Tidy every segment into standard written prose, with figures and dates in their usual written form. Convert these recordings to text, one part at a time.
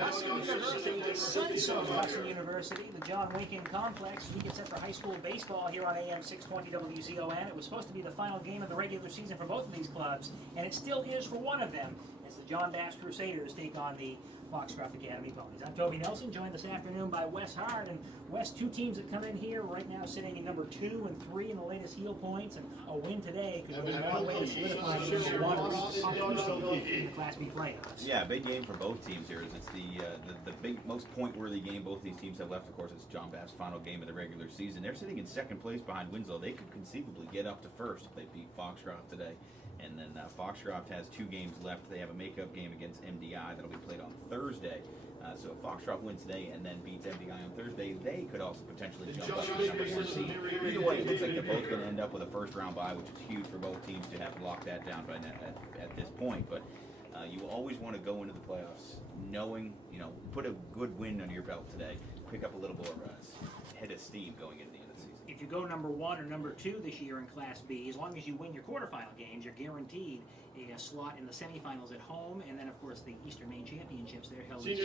Husson University, the John Winkin Complex. We get set for high school baseball here on AM 620 WZON. It was supposed to be the final game of the regular season for both of these clubs, and it still is for one of them, as the John Bapst Crusaders take on the Foxcroft Academy Ponies. I'm Toby Nelson, joined this afternoon by Wes Hard. And Wes, two teams that come in here right now sitting at number 2 and 3 in the latest heel points, and a win today could go a long way to solidify number 1 in the Class B playoffs. Yeah, big game for both teams here. It's the big, most point-worthy game both these teams have left. Of course, it's John Bapst's final game of the regular season. They're sitting in second place behind Winslow. They could conceivably get up to first if they beat Foxcroft today. And then Foxcroft has 2 games left. They have a makeup game against MDI that'll be played on Thursday. So if Foxcroft wins today and then beats MDI on Thursday, they could also potentially jump up to number 1 seed. Either way, it looks like they're both going to end up with a first-round bye, which is huge for both teams to have locked that down by at this point. But you always want to go into the playoffs knowing, put a good win under your belt today, pick up a little more head of steam going into the end of the season. If you go number 1 or number 2 this year in Class B, as long as you win your quarterfinal games, you're guaranteed a slot in the semifinals at home, and then of course the Eastern Maine Championships. They're held in the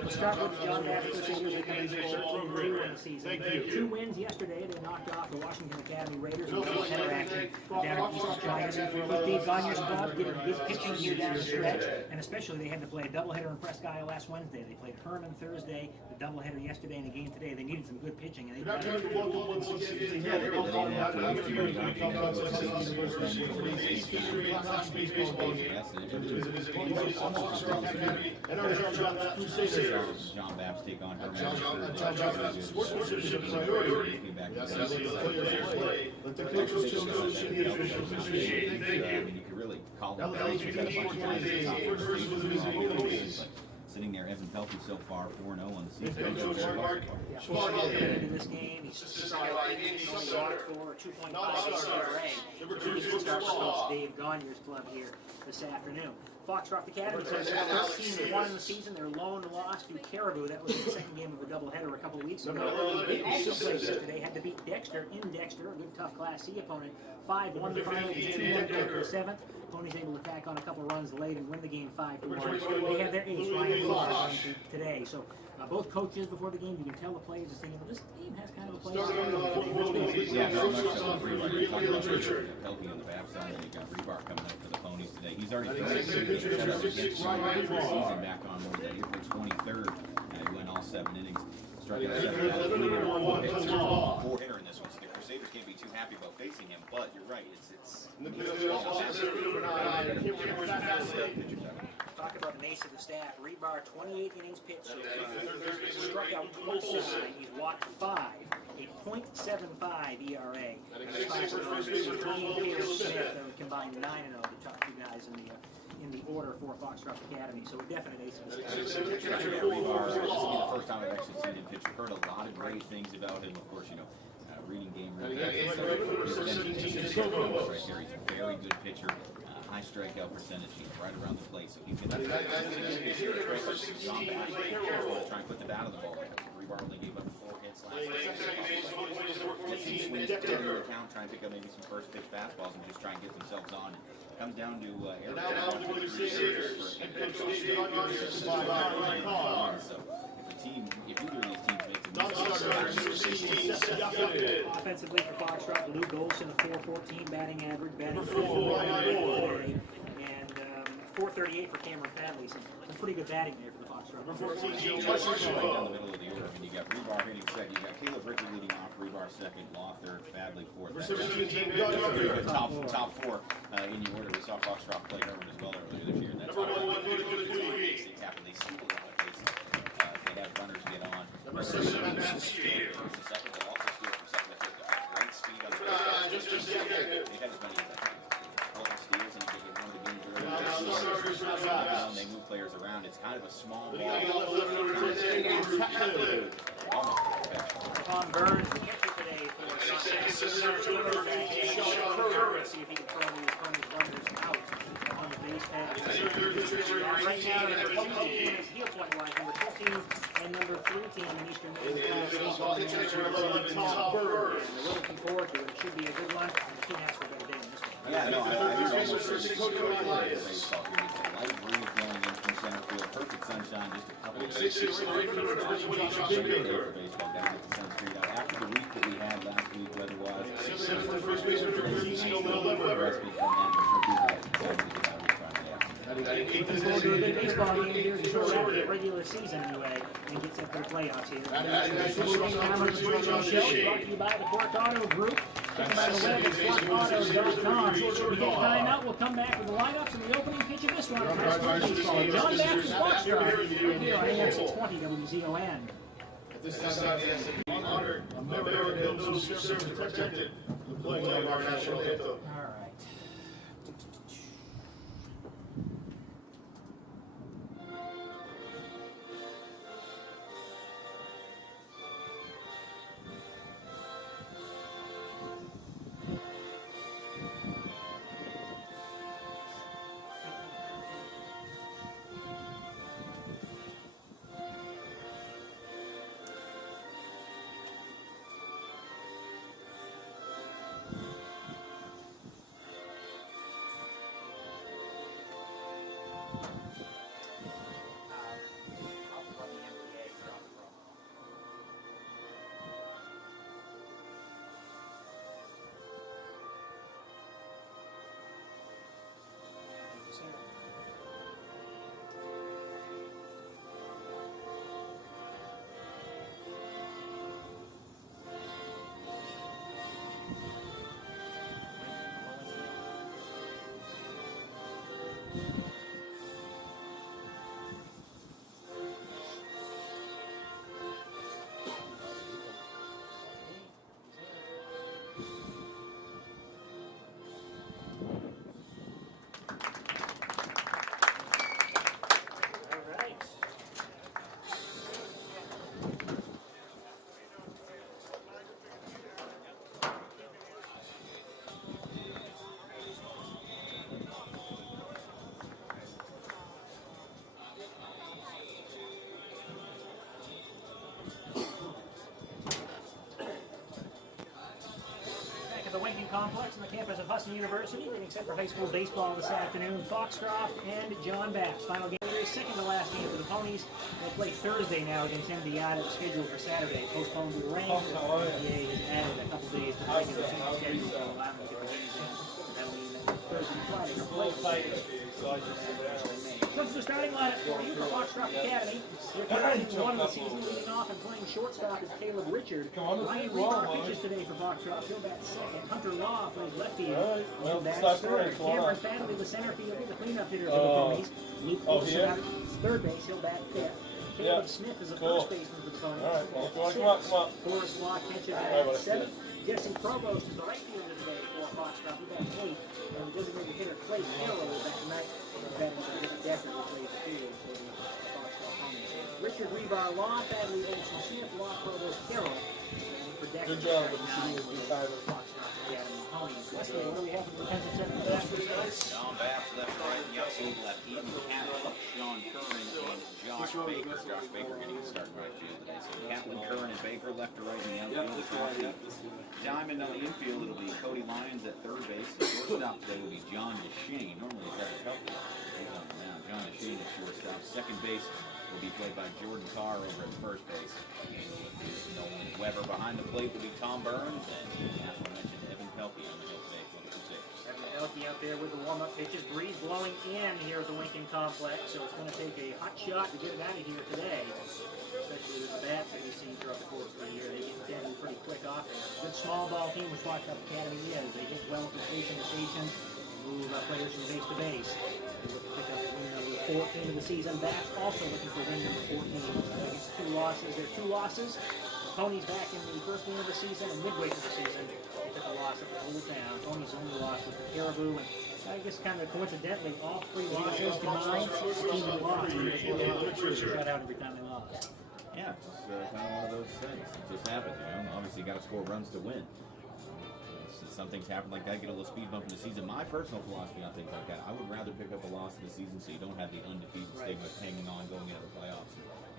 Let's start with John Bapst Crusaders. They come in 13-2 in the season. 2 wins yesterday. They knocked off the Washington Academy Raiders in doubleheader action down at Eastern Giants. Steve Gagner's club getting good pitching here down the stretch, and especially they had to play a doubleheader in Presque Isle last Wednesday. They played Herman Thursday, the doubleheader yesterday, and the game today. They needed some good pitching, and they got it. John Bapst take on Herman. Sportsmanship priority. Let the coaches just go. You could really call them sitting there, Evan Pelkey so far 4-0 on the season. In this game, he's only got for 2.5 ERA. Dave Gagner's club here this afternoon. Foxcroft Academy plays 13-1 in the season. Their lone loss to Caribou. That was the second game of a doubleheader a couple of weeks ago. They also played yesterday. Had to beat Dexter in Dexter, a good tough Class C opponent. 5-1 the final, 2-1 to the 7th. Ponies able to tack on a couple runs late and win the game 5-1. They have their ace, Ryan Farr, today. So both coaches before the game, you can tell the players are saying, this team has kind of a play. Yeah, very much so. Pelkey on the Bapst side, and you got Rebar coming up for the Ponies today. He's already set up against season back on April 23rd. He went all 7 innings. Struck out 7 4-hitter in this one. So the Crusaders can't be too happy about facing him, but you're right. Talk about an ace of the staff. Rebar, 28 innings pitched so far. Struck out 29. He's walked 5. A .75 ERA. Smith combined 9-0. The top 2 guys in the order for Foxcroft Academy. So a definite ace of the staff. Rebar, this will be the first time I've actually seen him pitch. I've heard a lot of great things about him. Of course, reading game right there. He's a very good pitcher. High strikeout percentage. He's right around the plate, so he's going to John Bapst try and put the bat on the ball. Rebar only gave up 4 hits last night. Let's see swings into the account, try and pick up maybe some first pitch fastballs and just try and get themselves on. It comes down to if either of these teams makes offensively for Foxcroft, Lou Golson, a .414 batting average, batting today, and 438 for Cameron Fadley. Some pretty good batting there for the Foxcroft. Right down the middle of the order. I mean, you got Rebar hitting second, you got Caleb Ricky leading off, Rebar second, Law third, Fadley fourth. Top 4 in the order. We saw Foxcroft play Herman as well earlier this year. And that's they tap and they steal a lot of cases. They have runners get on. First and second, they also steal from second to third. Great speed on the base. They have as many as I think. 12 steals and you get one of the games early. They move players around. It's kind of a small ball. Tom Burns, the catcher today for see if he can throw these runners out on the base path. Right now, his heel point line, number 15 and number 3 team in Eastern Maine. We're looking forward to it. It should be a good one. The team has for a better day in this one. Yeah, no, I heard almost baseball here. It's a light breeze blowing in from center field. Perfect sunshine, just a couple of days. Baseball down at the Sun Street. After the week that we had last week, weather-wise, First baseman for Looking forward to a good baseball game here to short out the regular season anyway, and get set for the playoffs here. This show is brought to you by the Bork Auto Group. Check them out on the web at BorkAuto.com. We take time out. We'll come back with the lineups and the opening pitch of this one. Baseball. John Bapst and Foxcroft here on AM 620 WZON. This time, America knows service protected. The playing of our national anthem. All right. The Lincoln Complex on the campus of Husson University, getting set for high school baseball this afternoon. Foxcroft and John Bapst. Final game here, second to last game for the Ponies. They'll play Thursday now against Indiana, scheduled for Saturday. Postponed due to rain. The NBA has added a couple days to the regular season schedule to allow them to get the games in. That'll mean that Thursday and Friday are played. Comes to the starting lineup for you for Foxcroft Academy. They're currently 1 of the season, leading off and playing shortstop is Caleb Richard. Ryan Rebar pitches today for Foxcroft. He'll bat second. Hunter Law plays left field. He'll bat third. Cameron Fadley, the center fielder, the cleanup hitter for the Ponies. Luke Olson out at third base. He'll bat fifth. Caleb Smith is a first baseman for the Ponies. Forrest Law catches at seventh. Jesse Provost is the right fielder today for Foxcroft. He bats eighth. And the designated hitter Clay Carroll is back tonight. Richard Rebar, Law, Fadley, Olson, Smith, Law, Provost, Carroll. Good job with the Wesley, what do we have for the defensive center? John Bapst left, right, the outfield left. Eden Catlin, Sean Curran, and Josh Baker. Josh Baker getting the start right field today. So Catlin, Curran, and Baker left to right in the outfield. Diamond on the infield, it'll be Cody Lyons at third base. The shortstop today will be John DeShane. Normally it's Evan Helper. He's on the mound. John DeShane at shortstop. Second base will be played by Jordan Carr over at first base. Nolan Weber behind the plate will be Tom Burns, and aforementioned Evan Pelkey on the hill today for the Crusaders. Evan Pelkey out there with the warm-up pitches. Breeze blowing in here at the Lincoln Complex, so it's going to take a hot shot to get it out of here today. Especially with the bats that we've seen throughout the course of the year. They get down pretty quick off there. Good small ball team, which Foxcroft Academy is. They hit well from station to station, move players from base to base. They look to pick up win number 14 of the season. Bapst also looking for win number 14. Against 2 losses. There are 2 losses. Ponies back in the first game of the season and midway through the season. They took a loss at the whole town. Ponies' only loss was for Caribou, and I guess kind of coincidentally, all 3 losses combined, the team that lost. They shut out every time they lost. Yeah, it's kind of one of those things. It just happens, you know. Obviously, you got to score runs to win. Since some things happen like that, get a little speed bump in the season. My personal philosophy on things like that, I would rather pick up a loss in the season so you don't have the undefeated stigma hanging on going into the playoffs.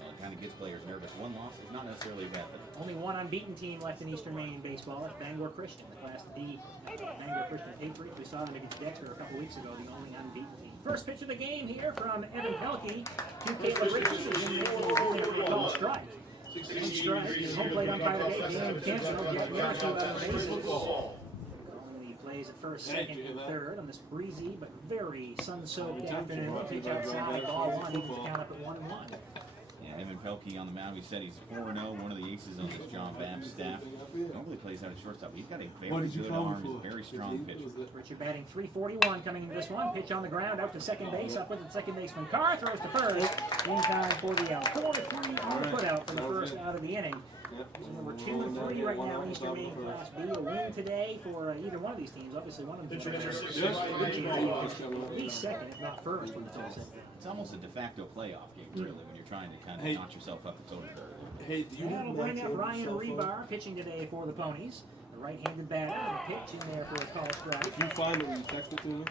It kind of gets players nervous. One loss is not necessarily a bad thing. Only one unbeaten team left in Eastern Maine baseball. It's Bangor Christian, the Class D. Bangor Christian Patriots. We saw them against Dexter a couple weeks ago, the only unbeaten team. First pitch of the game here from Evan Pelkey to Caitlin Ritchie. In the call strike. One strike. Home plate umpire today, Dan Cancer, will get near two out of the bases. Only plays at first, second, and third on this breezy but very sun-soaked afternoon. Pitch outside, ball one, equals count up at 1-1. Evan Pelkey on the mound. We said he's 4-0, one of the aces on this John Bapst staff. Normally plays out at shortstop. He's got a very good arm. He's a very strong pitcher. Richard batting .341 coming into this one. Pitch on the ground, out to second base, up with the second baseman. Carr throws to first in time for the out. 4-3 on the putout for the first out of the inning. So number 2 and 3 right now in Eastern Maine Class B. A win today for either one of these teams. Obviously, one of them is at least second, if not first, when it's all said. It's almost a de facto playoff game, really, when you're trying to kind of notch yourself up the total curve. Hey, do you That'll bring up Ryan Rebar pitching today for the Ponies. The right-handed batter, and a pitch in there for a call strike. If you find it, will you text it to me?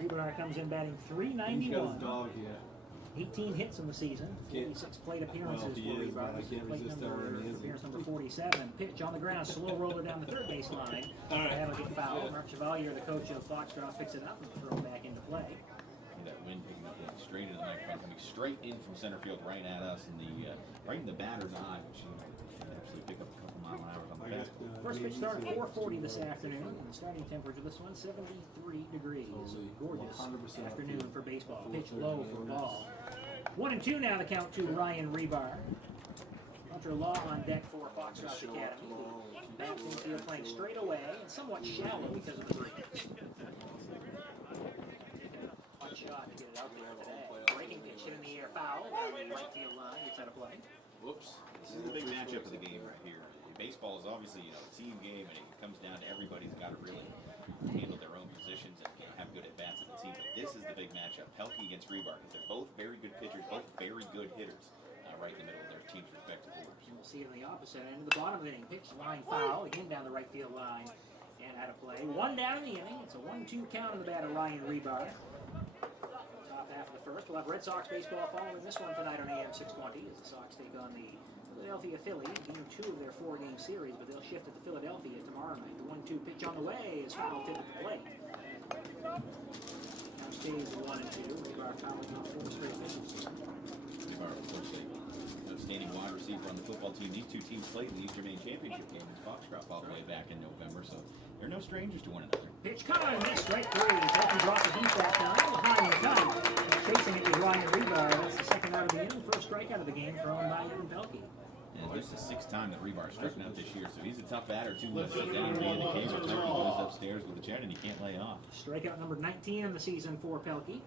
Rebar comes in batting He's got his .391. dog here. 18 hits in the season, 46 plate appearances Well, he for is, Rebar. but I can't Plate resist number, that one, he is. appearance number 47. Pitch on the ground, slow roller down the third base line. right. That'll get fouled. Mark Chevalier, the coach of Foxcroft, picks it up and throws it back into play. That wind picking up straight into the microphone, coming straight in from center field, right at us, in the right in the batter's eye, which can actually pick up a couple mile an hour on the fastball. First pitch started at 4:40 this afternoon, and the starting temperature this one 73 degrees. Gorgeous 100% afternoon for baseball. Pitch low for ball. 1-2 now the count to Ryan Rebar. Hunter Law on deck for Foxcroft Academy. Bapst infield playing straight away and somewhat shallow because of the breeze. Hot shot to get it out there today. Breaking pitch hit in the air, foul. Down the right field line, gets out of play. Whoops. This is the big matchup of the game right here. Baseball is obviously, a team game, and it comes down to everybody's got to really handle their own positions and have good at-bats as a team. But this is the big matchup, Pelkey against Rebar, because they're both very good pitchers, both very good hitters, right in the middle of their team's respective orders. We'll see it on the opposite end of the bottom of the inning. Pitch line foul, again down the right field line and out of play. One down in the inning. It's a 1-2 count on the batter, Ryan Rebar. Top half of the first. We'll have Red Sox baseball following this one tonight on AM 620 as the Sox take on the Philadelphia Phillies, game 2 of their 4-game series, but they'll shift it to Philadelphia tomorrow night. The 1-2 pitch on the way is foul tip at the plate. Now stays 1-2. Rebar fouling off 4 straight pitches. Rebar, of course, an outstanding wide receiver on the football team. These two teams played in the Eastern Maine Championship game in Foxcroft all the way back in November, so they're no strangers to one another. Pitch coming, missed, strike 3. Pelkey brought the heat that time, high and tight. Chasing it with Ryan Rebar. That's the second out of the inning, first strikeout of the game thrown by Evan Pelkey. And this is the 6th time that Rebar stricken out this year, so he's a tough batter too. Let's sit down and be in the cage. Pelkey goes upstairs with the jet and he can't lay off. Strikeout number 19 in the season for Pelkey.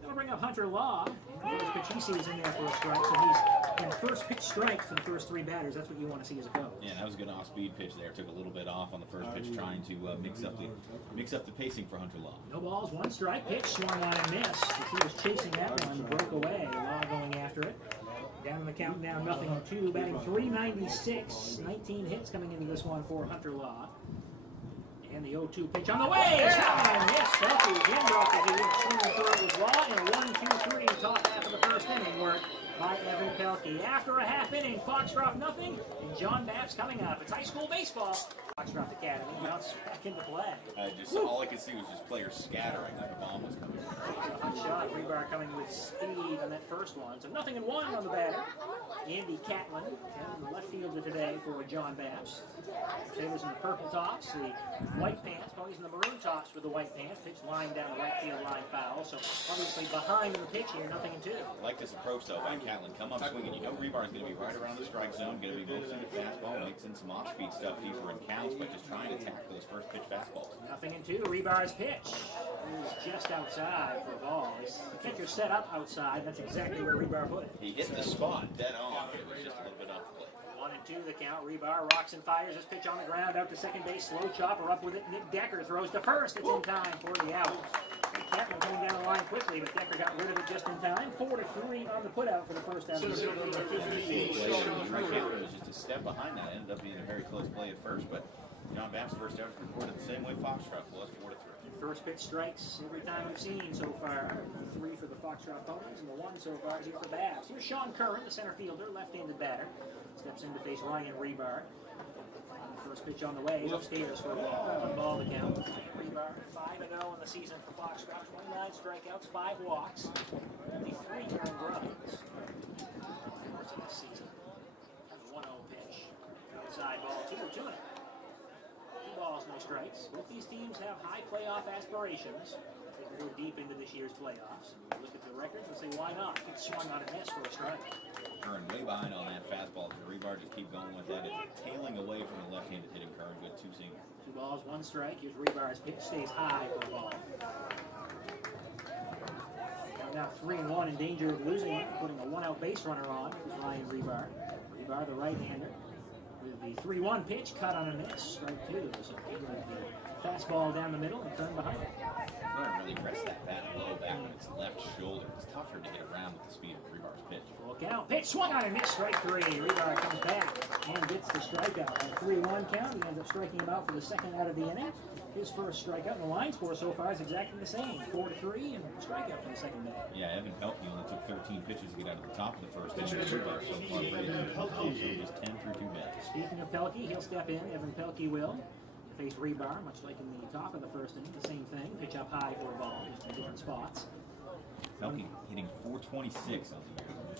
That'll bring up Hunter Law. First pitch he sees in there for a strike, so he's in first pitch strikes for the first 3 batters. That's what you want to see as a coach. Yeah, that was a good off-speed pitch there. Took a little bit off on the first pitch, trying to mix up the pacing for Hunter Law. No balls, 1 strike. Pitch swung on and missed. As he was chasing that one, broke away. Law going after it. Down in the count now, 0-2. Batting .396. 19 hits coming into this one for Hunter Law. And the 0-2 pitch on the way. Shot and missed. Pelkey again brought the heat. Swinging through it was Law, and a 1-2-3 top half of the first inning work by Evan Pelkey. After a half inning, Foxcroft nothing, and John Bapst coming up. It's high school baseball. Foxcroft Academy bounced back into play. All I could see was just players scattering like a bomb was coming. Hot shot. Rebar coming with speed on that first one. So 0-1 on the batter. Andy Catlin, in the left fielder today for John Bapst. Taylor's in the purple tops, the white pants. Ponies in the maroon tops with the white pants. Pitch line down the right field line foul. So obviously behind in the pitch here, 0-2. I like this approach though by Catlin. Come up swinging. You know Rebar's going to be right around the strike zone. Going to be mixing the fastball, mixing some off-speed stuff deeper in counts, but just trying to attack those first pitch fastballs. 0-2. Rebar's pitch is just outside for a ball. The pitcher set up outside. That's exactly where Rebar put it. He hit the spot dead on. It was just a little bit off the plate. 1-2 the count. Rebar rocks and fires. This pitch on the ground out to second base. Slow chopper up with it. Nick Decker throws to first. It's in time for the out. Catlin coming down the line quickly, but Decker got rid of it just in time. 4-3 on the putout for the first out of the Catlin was just a step behind that. Ended up being a very close play at first, but John Bapst first out recorded the same way Foxcroft was, 4-3. First pitch strikes every time we've seen so far. 3 for the Foxcroft Ponies, and the 1 so far is here for Bapst. Here's Sean Curran, the center fielder, left-handed batter. Steps in to face Ryan Rebar. First pitch on the way, upstairs for a ball. 1 ball to count. Rebar 5-0 in the season for Foxcroft. 29 strikeouts, 5 walks, only 3 earned runs. First of the season. 1-0 pitch. Outside ball, 2-2. 2 balls, no strikes. Both these teams have high playoff aspirations. They can go deep into this year's playoffs. You look at the records and say, why not? Gets swung on a miss for a strike. Curran way behind on that fastball. The Rebar just keep going with that. It's tailing away from the left-handed hitting Curran. Good 2 seam. 2 balls, 1 strike. Here's Rebar's pitch, stays high for a ball. Now 3-1 in danger of losing it, putting a 1-out base runner on. Here's Ryan Rebar. Rebar, the right-hander. With the 3-1 pitch, cut on a miss, strike 2. So the fastball down the middle and turn behind it. Curran really rests that bat low back on its left shoulder. It's tougher to get around with the speed of Rebar's pitch. Full count, pitch swung on and missed, strike 3. Rebar comes back and gets the strikeout. At a 3-1 count, he ends up striking him out for the 2nd out of the inning. His first strikeout, and the line score so far is exactly the same, 4-3, and strikeout for the 2nd day. Yeah, Evan Pelkey only took 13 pitches to get out of the top of the first inning. Rebar so far rated just 10 through 2 bats. Speaking of Pelkey, he'll step in. Evan Pelkey will face Rebar, much like in the top of the first inning. The same thing, pitch up high for a ball, just in different spots. Pelkey hitting 426 on the year.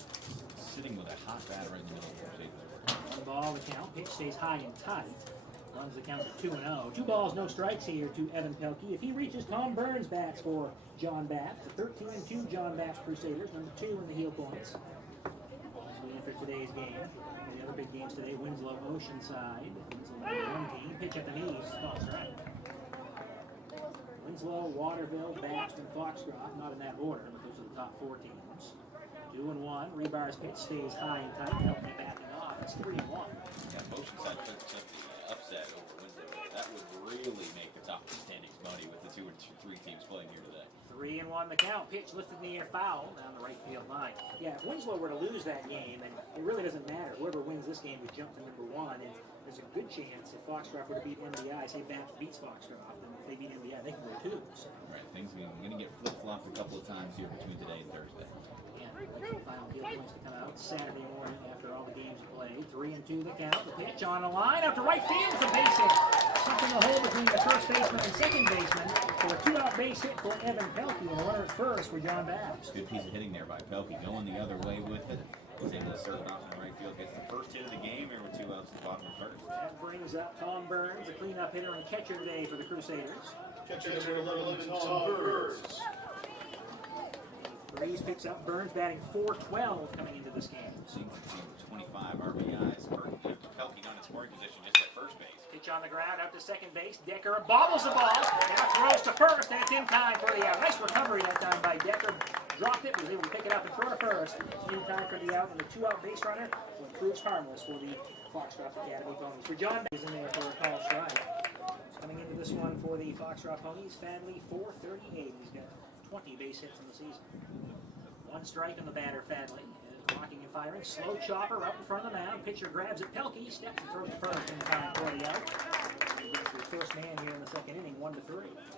Sitting with a hot bat right in the middle of the first. 1 ball, the count. Pitch stays high and tight. Runs the count to 2-0. 2 balls, no strikes here to Evan Pelkey. If he reaches, Tom Burns bats for John Bapst. The 13-2 John Bapst Crusaders, number 2 in the heel points. As we enter today's game, the other big games today, Winslow, Oceanside. Winslow number 1 team. Pitch at the knees, Foxcroft. Winslow, Waterville, Bapst, and Foxcroft, not in that order, but those are the top 4 teams. 2-1. Rebar's pitch stays high and tight. Pelkey backing off. It's 3-1. Yeah, Oceanside picks up the upset over Winslow. That would really make the top 10 standings muddy with the 2 and 3 teams playing here today. 3-1 the count. Pitch lifted in the air, foul down the right field line. Yeah, if Winslow were to lose that game, and it really doesn't matter, whoever wins this game would jump to number 1, and there's a good chance if Foxcroft were to beat MDI, say Bapst beats Foxcroft, and if they beat MDI, they can go 2. So. Right, things are going to get flip-flopped a couple of times here between today and Thursday. The final deal points to come out Saturday morning after all the games are played. 3-2 the count. The pitch on the line out to right field. It's a base hit. Something to hold between the first baseman and second baseman for a 2-out base hit for Evan Pelkey. And the runner at first for John Bapst. Good piece of hitting there by Pelkey. Going the other way with it. He's able to serve it off in the right field. Gets the first hit of the game. There were 2 outs at the bottom of the first. That brings up Tom Burns, the cleanup hitter and catcher today for the Crusaders. Catcher number 11, Tom Burns. Breeze picks up Burns batting .412 coming into this game. Seems to be 25 RBIs. Pelkey on its scoring position just at first base. Pitch on the ground out to second base. Decker bobbles the ball. Now throws to first, and it's in time for the out. Nice recovery that time by Decker. Dropped it, was able to pick it up and throw to first. It's in time for the out, and the 2-out base runner will proves harmless for the Foxcroft Academy Ponies. For John Bapst in there for a call strike. Coming into this one for the Foxcroft Ponies, Family .438. He's got 20 base hits in the season. 1 strike on the batter, Fadley. Blocking and firing. Slow chopper up in front of the mound. Pitcher grabs it. Pelkey steps and throws to first in time for the out. He gets the first man here in the 2nd inning, 1-3.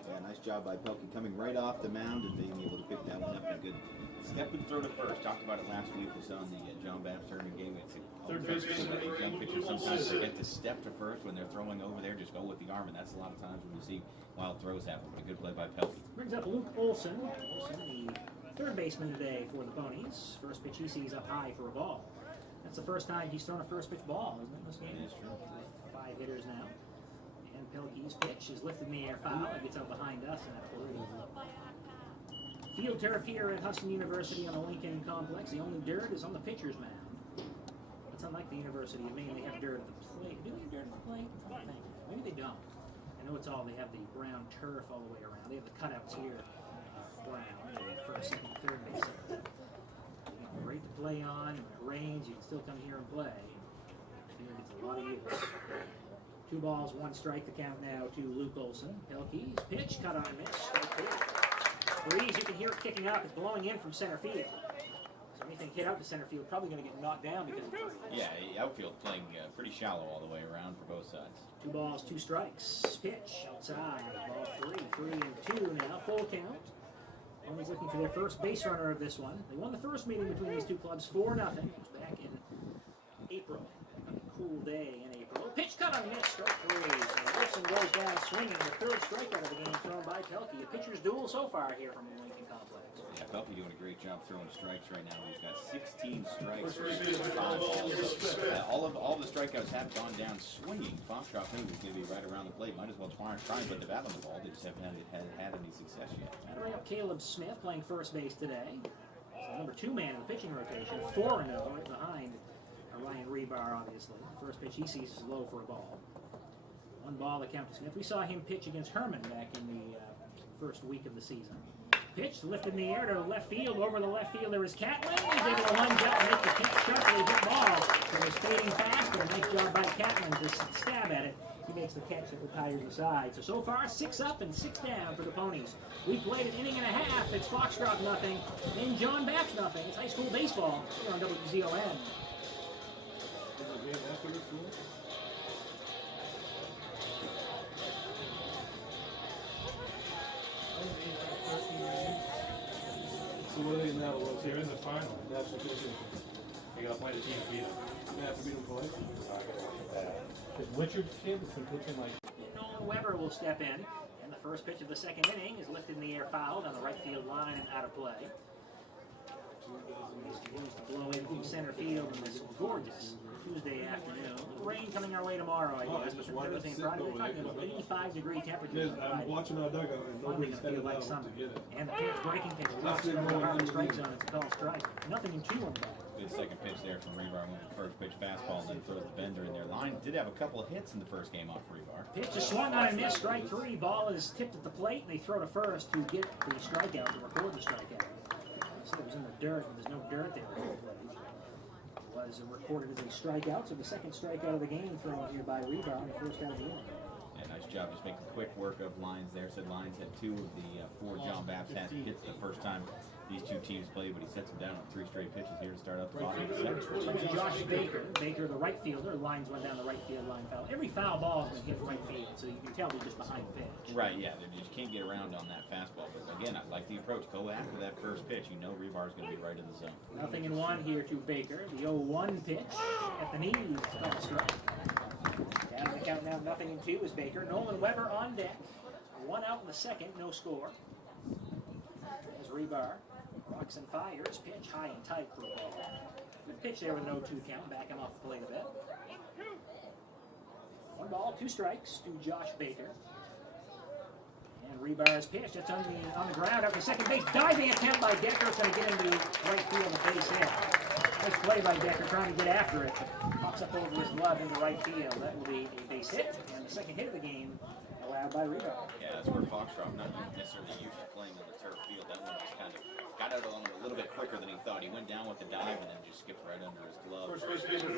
Yeah, nice job by Pelkey coming right off the mound and being able to pick that one up in a good Step and throw to first. Talked about it last week. Was on the John Bapst tournament game. It's Third baseman, young pitchers sometimes forget to step to first when they're throwing over there. Just go with the arm, and that's a lot of times when you see wild throws happen. But a good play by Pelkey. Brings up Luke Olson. Olson, the 3rd baseman today for the Ponies. First pitch he sees up high for a ball. That's the first time he's thrown a first pitch ball, isn't it, in this game? That is true. 5 hitters now. And Pelkey's pitch is lifted in the air, foul. It gets out behind us, and that's field turf here at Husson University on the Lincoln Complex. The only dirt is on the pitcher's mound. It's unlike the university. They mainly have dirt at the plate. Do they have dirt at the plate? I'm trying to think. Maybe they don't. I know it's all, they have the brown turf all the way around. They have the cutouts here, brown, first, second, third base. Great to play on. When it rains, you can still come here and play. Here gets a lot of use. 2 balls, 1 strike. The count now to Luke Olson. Pelkey's pitch, cut on and miss. Strike 2. Breeze, you can hear it kicking up. It's blowing in from center field. So Anything hit out to center field, probably going to get knocked down because of the Yeah, outfield playing pretty shallow all the way around for both sides. 2 balls, 2 strikes. Pitch outside. Ball 3 and 2 now. Full count. Ponies looking for their first base runner of this one. They won the first meeting between these two clubs 4-0. It was back in April. A cool day in April. Pitch cut on miss. Strike 3. So Wilson goes down swinging. The 3rd strikeout of the game thrown by Pelkey. A pitcher's duel so far here from the Lincoln Complex. Yeah, Pelkey doing a great job throwing strikes right now. He's got 16 strikes. 5 balls. All the strikeouts have gone down swinging. Foxcroft knew he was going to be right around the plate. Might as well try and put the bat on the ball. They just haven't had any success yet. That'll bring up Caleb Smith playing first base today. He's the number 2 man in the pitching rotation. 4-0 right behind Ryan Rebar, obviously. The first pitch he sees is low for a ball. 1 ball to count to Smith. We saw him pitch against Herman back in the first week of the season. Pitch lifted in the air to left field. Over the left fielder is Catlin. He's able to lunge out and hit the pitch sharply hit ball. It was fading fast, but a nice job by Catlin to stab at it. He makes the catch at the Tigers aside. So far, 6 up and 6 down for the Ponies. We played an inning and a half. It's Foxcroft nothing and John Bapst nothing. It's high school baseball here on WZON. So what are they now? They're in the final. National championship. They gotta play the team to beat them. They have to beat them twice. Is Richard's kid that's been pitching like Nolan Weber will step in, and the first pitch of the second inning is lifted in the air, fouled on the right field line and out of play. He's used to blow in from center field on this gorgeous Tuesday afternoon. Rain coming our way tomorrow, I guess, but for Thursday and Friday, we're talking about 85-degree temperatures on I'm Friday. watching our dugout and Finally nobody's gonna feel headed like out summer. to get it. And the pitch, breaking pitch, drops in the hard strike zone. It's a called strike. Nothing in 2 on the back. Good second pitch there from Rebar. Went the first pitch fastball, then throws the bender in their line. Did have a couple of hits in the first game off Rebar. Pitch is swung on and missed. Strike 3. Ball is tipped at the plate, and they throw to first to get the strikeout, to record the strikeout. I said it was in the dirt, but there's no dirt there. It was recorded as a strikeout, so the second strikeout of the game thrown here by Rebar on the first out of the inning. Yeah, nice job just making quick work of Lyons there. Said Lyons had 2 of the 4 John Bapst had hits the first time these two teams played, but he sets them down on 3 straight pitches here to start out the bottom of the second. Josh Baker, the right fielder, lines went down the right field line foul. Every foul ball has been hit right field, so you can tell they're just behind the pitch. Right, yeah, they just can't get around on that fastball. But again, I like the approach. Go after that first pitch. You know Rebar's going to be right in the zone. Nothing in 1 here to Baker. The 0-1 pitch at the knees, called a strike. Down the count now, nothing in 2 is Baker. Nolan Weber on deck. 1 out in the second, no score. As Rebar rocks and fires, pitch high and tight for a ball. Good pitch there with no 2 count, back him off the plate a bit. 1 ball, 2 strikes to Josh Baker. And Rebar's pitch, that's on the ground up to second base. Diving attempt by Decker, it's going to get into right field and base hit. Nice play by Decker trying to get after it, but pops up over his glove into right field. That will be a base hit, and the second hit of the game allowed by Rebar. Yeah, that's where Foxcroft not necessarily used to playing on the turf field. That one just kind of got out on him a little bit quicker than he thought. He went down with the dive and then just skipped right under his glove. It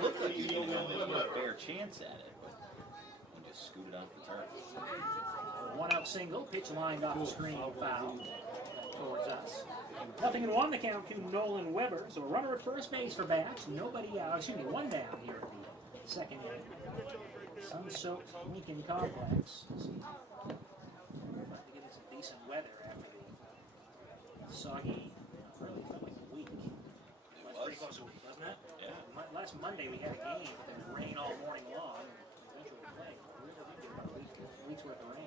looked like he was going to have a fair chance at it, but he just scooted off the turf. 1 out single, pitch lined off the screen, foul towards us. Nothing in 1 to count to Nolan Weber, so a runner at first base for Bapst. Nobody out, 1 down here at the second inning. Sun-soaked Lincoln Complex. About to get some decent weather after the soggy, really felt like a week. It was pretty close to a week, wasn't it? Yeah. Last Monday we had a game, but there was rain all morning long. Eventually we played. We did about a week's worth of rain.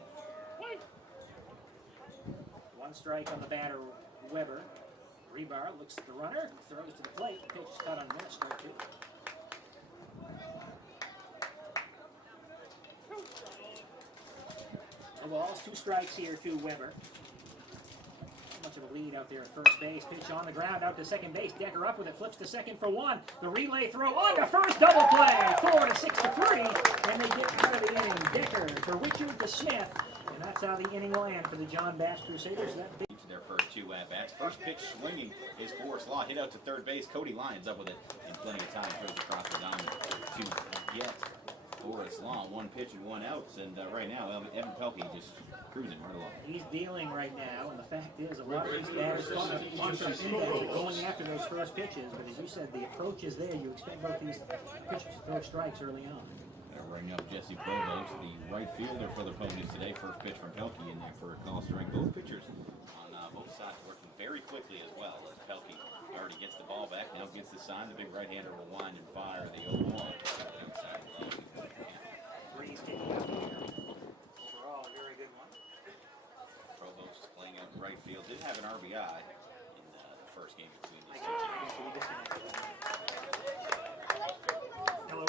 1 strike on the batter, Weber. Rebar looks at the runner, throws to the plate. Pitch is cut on minute, strike 2. No balls, 2 strikes here to Weber. Much of a lead out there at first base. Pitch on the ground out to second base. Decker up with it, flips to second for 1. The relay throw on to first, double play. 4 to 6 to 3, and they get out of the inning. Decker to Richard to Smith, and that's how the inning will end for the John Bapst Crusaders. That big Their first 2 at-bats. First pitch swinging is Forrest Law. Hit out to third base. Cody Lyons up with it in plenty of time. Throws across the diamond to get Forrest Lawn, one pitch and one outs, and right now Evan Pelkey just cruising right along. He's dealing right now, and the fact is, a lot of these batters are going after those first pitches, but as you said, the approach is there. You expect both these pitchers to throw strikes early on. Right now, Jesse Provost, the right fielder for the Ponies today. First pitch from Pelkey in there for a call strike. Both pitchers on both sides working very quickly as well. As Pelkey already gets the ball back, now gets the sign. The big right-hander will wind and fire the 0-1. Outside low. Breeze taking out here. Overall, a very good one. Provost playing out in right field. Did have an RBI in the first game between these two teams. Hello.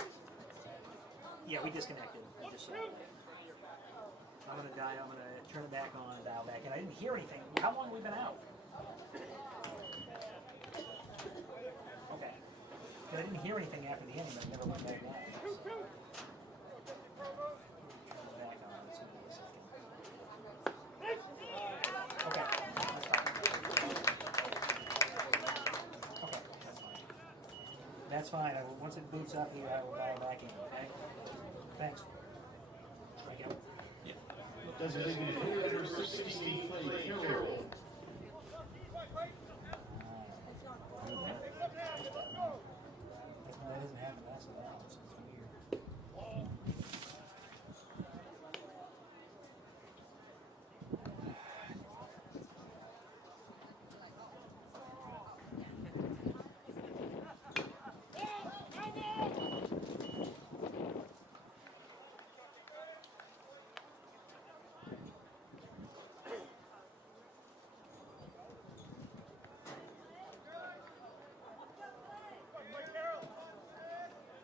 Yeah, we disconnected. I just saw that. I'm gonna turn it back on and dial back in. I didn't hear anything. How long have we been out? Okay. 'Cause I didn't hear anything after the inning, but I never went back down. Turn it back on. Let's see what it is. Okay. That's fine. Okay, that's fine. That's fine. Once it boots up here, I will dial back in, okay? Thanks. Thank you. Yeah. Designated hitter number 16, Clay Carroll. That doesn't happen. That's what happens. It's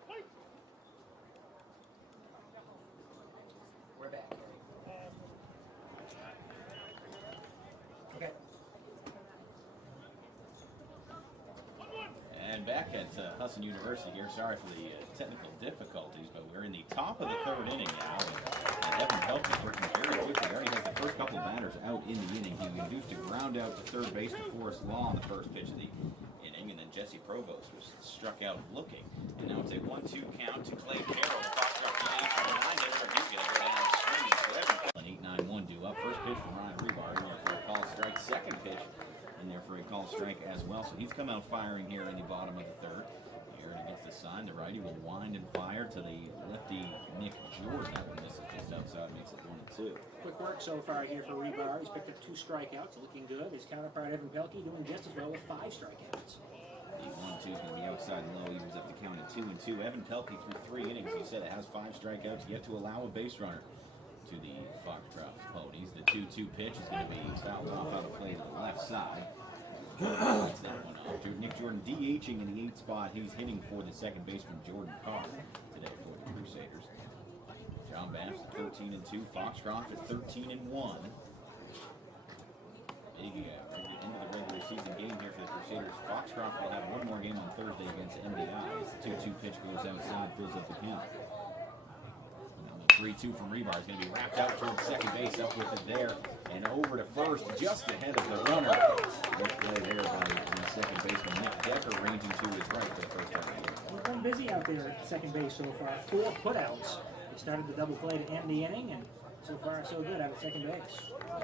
weird. We're back. Okay. And back at Husson University here. Sorry for the technical difficulties, but we're in the top of the third inning now. And Evan Pelkey working very quickly. He already has the first couple of batters out in the inning. He induced a ground out to third base to Forrest Law on the first pitch of the inning, and then Jesse Provost was struck out looking. And now it's a 1-2 count to Clay Carroll. The Foxcroft leads from behind it, or he's going to go down the screen. So Evan 8-9-1 due up. First pitch from Ryan Rebar in there for a call strike. Second pitch in there for a call strike as well. So he's come out firing here in the bottom of the third. Here and against the sign, the righty will wind and fire to the lefty Nick Jordan. That one misses just outside, makes it 1-2. Quick work so far here for Rebar. He's picked up 2 strikeouts, looking good. His counterpart Evan Pelkey doing just as well with 5 strikeouts. The 1-2 is going to be outside low. He was up the count at 2-2. Evan Pelkey through 3 innings. He said it has 5 strikeouts, yet to allow a base runner to the Foxcroft Ponies. The 2-2 pitch is going to be fouled off out of play to the left side. That's that one off. Nick Jordan DHing in the 8th spot. He's hitting for the second baseman Jordan Carr today for the Crusaders. John Bapst at 13-2. Foxcroft at 13-1. Big end of the regular season game here for the Crusaders. Foxcroft will have one more game on Thursday against MDI as the 2-2 pitch goes outside, fills up the count. 3-2 from Rebar is going to be wrapped out towards second base, up with it there, and over to first, just ahead of the runner. Good play there by the second baseman Nick Decker, ranging to his right for the first time. We've been busy out there at second base so far. 4 putouts. We started the double play to end the inning, and so far so good out at second base.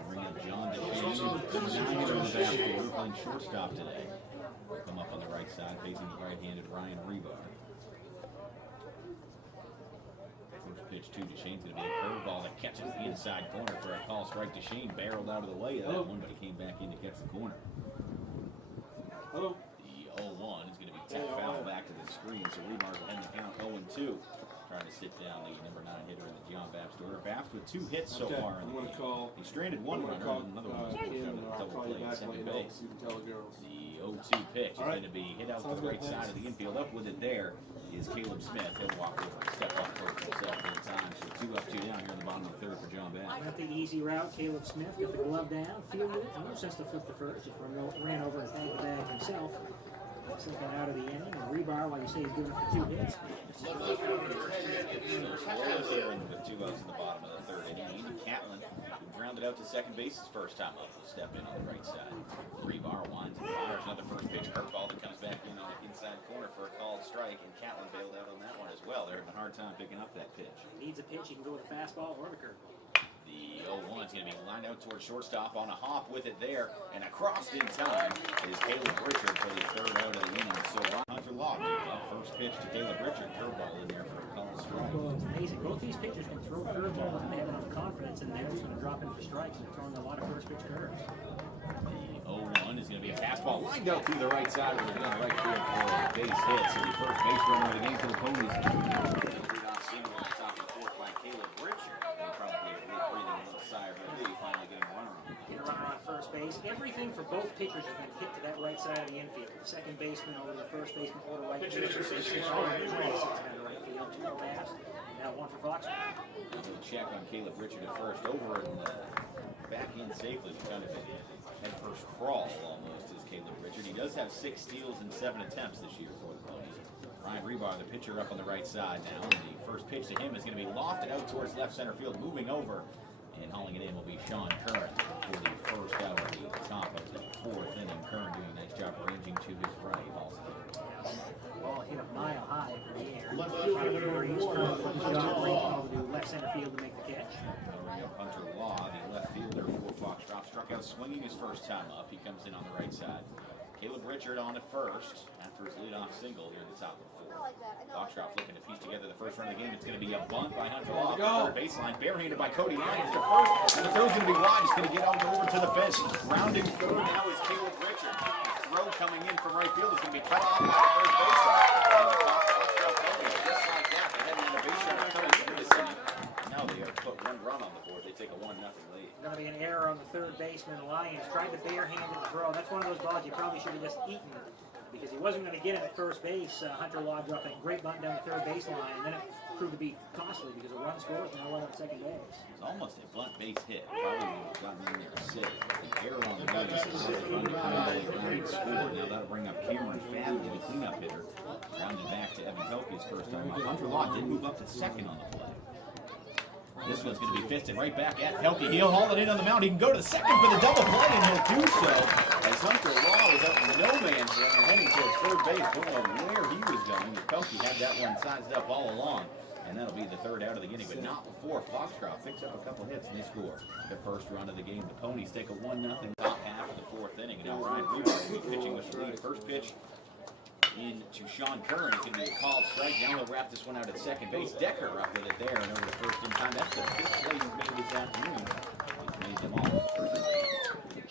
Bring up John DeShane, 9 hitter in the backfield. We're playing shortstop today. Come up on the right side, facing the right-handed Ryan Rebar. First pitch to DeShane's going to be a curveball that catches the inside corner for a call strike. DeShane barreled out of the way of that one, but he came back in to catch the corner. Hello. The 0-1 is going to be tipped foul back to the screen, so Rebar will end the count 0-2. Trying to sit down the number 9 hitter in the John Bapst order. Bapst with 2 hits so far in the game. He stranded one runner, and another one was pushed out of the double play at second base. The 0-2 pitch is going to be hit out to the right side of the infield. Up with it there is Caleb Smith. He'll walk over and step up for himself in time. So 2 up, 2 down here in the bottom of the third for John Bapst. Went the easy route. Caleb Smith got the glove down, fielded it. No sense to flip the first. Just ran over and tagged the bag himself. Second out of the inning, and Rebar, while you say he's giving up the 2 hits. Scoreless here with 2 outs in the bottom of the third inning. Andy Catlin, who grounded out to second base his first time up. He'll step in on the right side. Rebar winds and fires another first pitch curveball that comes back in on the inside corner for a called strike, and Catlin bailed out on that one as well. They're having a hard time picking up that pitch. Needs a pitch, he can go with a fastball or the curveball. The 0-1 is going to be lined out towards shortstop on a hop with it there, and across in time is Caleb Richard for the third out of the inning. So Hunter Law, first pitch to Caleb Richard, curveball in there for a called strike. It's amazing. Both these pitchers can throw curveballs and they have enough confidence in there. It's going to drop in for strikes and throwing a lot of first pitch curves. The 0-1 is going to be a fastball lined out through the right side with a good right field for a base hit. So the first base runner of the game for the Ponies. Leadoff single on top and fourth by Caleb Richard. Probably breathing a little sigh of relief, finally getting a runner on. Get a runner on first base. Everything for both pitchers has been hit to that right side of the infield. The second baseman over the first baseman or the right field. Right field, two for Bapst, and now one for Foxcroft. Check on Caleb Richard at first, over and back in safely. Kind of a head first crawl almost is Caleb Richard. He does have 6 steals and 7 attempts this year for the Ponies. Ryan Rebar, the pitcher, up on the right side now. And the first pitch to him is going to be lofted out towards left center field, moving over. And hauling it in will be Sean Curran for the first out of the top of the fourth inning. Curran doing a nice job ranging to his right also. Ball hit a mile high in the air. Left field, Over to left center field to make the catch. Hunter Law, the left fielder for Foxcroft, struck out swinging his first time up. He comes in on the right side. Caleb Richard on at first after his leadoff single here at the top of the fourth. Foxcroft looking to piece together the first run of the game. It's going to be a bunt by Hunter Law. Third baseline, barehanded by Cody Lyons to first. And the throw's going to be wide. It's going to get over to the fence. Rounding third now is Caleb Richard. Throw coming in from right field is going to be cut off by the first baseline. Just like that, they had an innovation coming into this inning. Now they have put one run on the board. They take a 1-0 lead. Going to be an error on the third baseman. Lyons tried to barehand it and throw. That's one of those balls you probably should have just eaten because he wasn't going to get it at first base. Hunter Law dropped a great bunt down the third baseline, and then it proved to be costly because a run scores and no run at second base. It was almost a blunt base hit. Probably would have gotten in there safe. The error on the base is a run to come away around score. Now that'll bring up Cameron Fadley, the cleanup hitter. Rounded back to Evan Pelkey's first time out. Hunter Law did move up to second on the play. This one's going to be fisted right back at Pelkey. He'll haul it in on the mound. He can go to the second for the double play, and he'll do so. As Hunter Law was up in no man's land, heading towards third base. Don't know where he was going. Pelkey had that one sized up all along. And that'll be the third out of the inning, but not before Foxcroft picks up a couple hits and they score the first run of the game. The Ponies take a 1-0 top half of the fourth inning. And now Ryan Weaver will be pitching with the lead. First pitch in to Sean Curran. It's going to be a called strike. Now he'll wrap this one out at second base. Decker up with it there and over the first in time. That's the fifth play he's made this afternoon. He's made them all.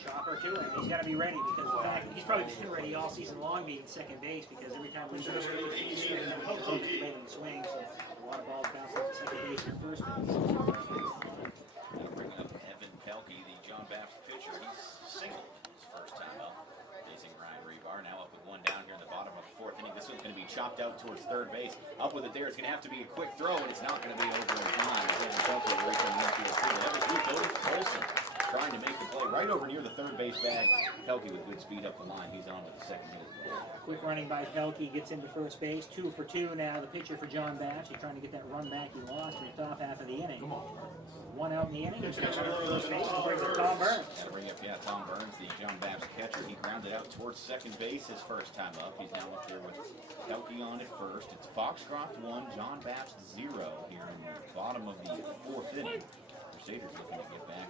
Chopper to him. He's got to be ready because the fact he's probably been ready all season long being second base because every time we swing, he's late in the swing. So a lot of balls bounce off the second base and first base. Bringing up Evan Pelkey, the John Bapst pitcher. He's singled his first time up. Facing Ryan Rebar. Now up with one down here in the bottom of the fourth inning. This one's going to be chopped out towards third base. Up with it there. It's going to have to be a quick throw, and it's not going to be over in time. Evan Pelkey away from the infield too. That was Lucas Olson trying to make the play right over near the third base bag. Pelkey with good speed up the line. He's on with the second hit. Quick running by Pelkey gets into first base. 2 for 2 now. The pitcher for John Bapst. He's trying to get that run back he lost in the top half of the inning. One out in the inning. First base and brings up Tom Burns. That'll bring up, Tom Burns, the John Bapst catcher. He grounded out towards second base his first time up. He's now up there with Pelkey on at first. It's Foxcroft 1, John Bapst 0 here in the bottom of the fourth inning. Crusaders looking to get back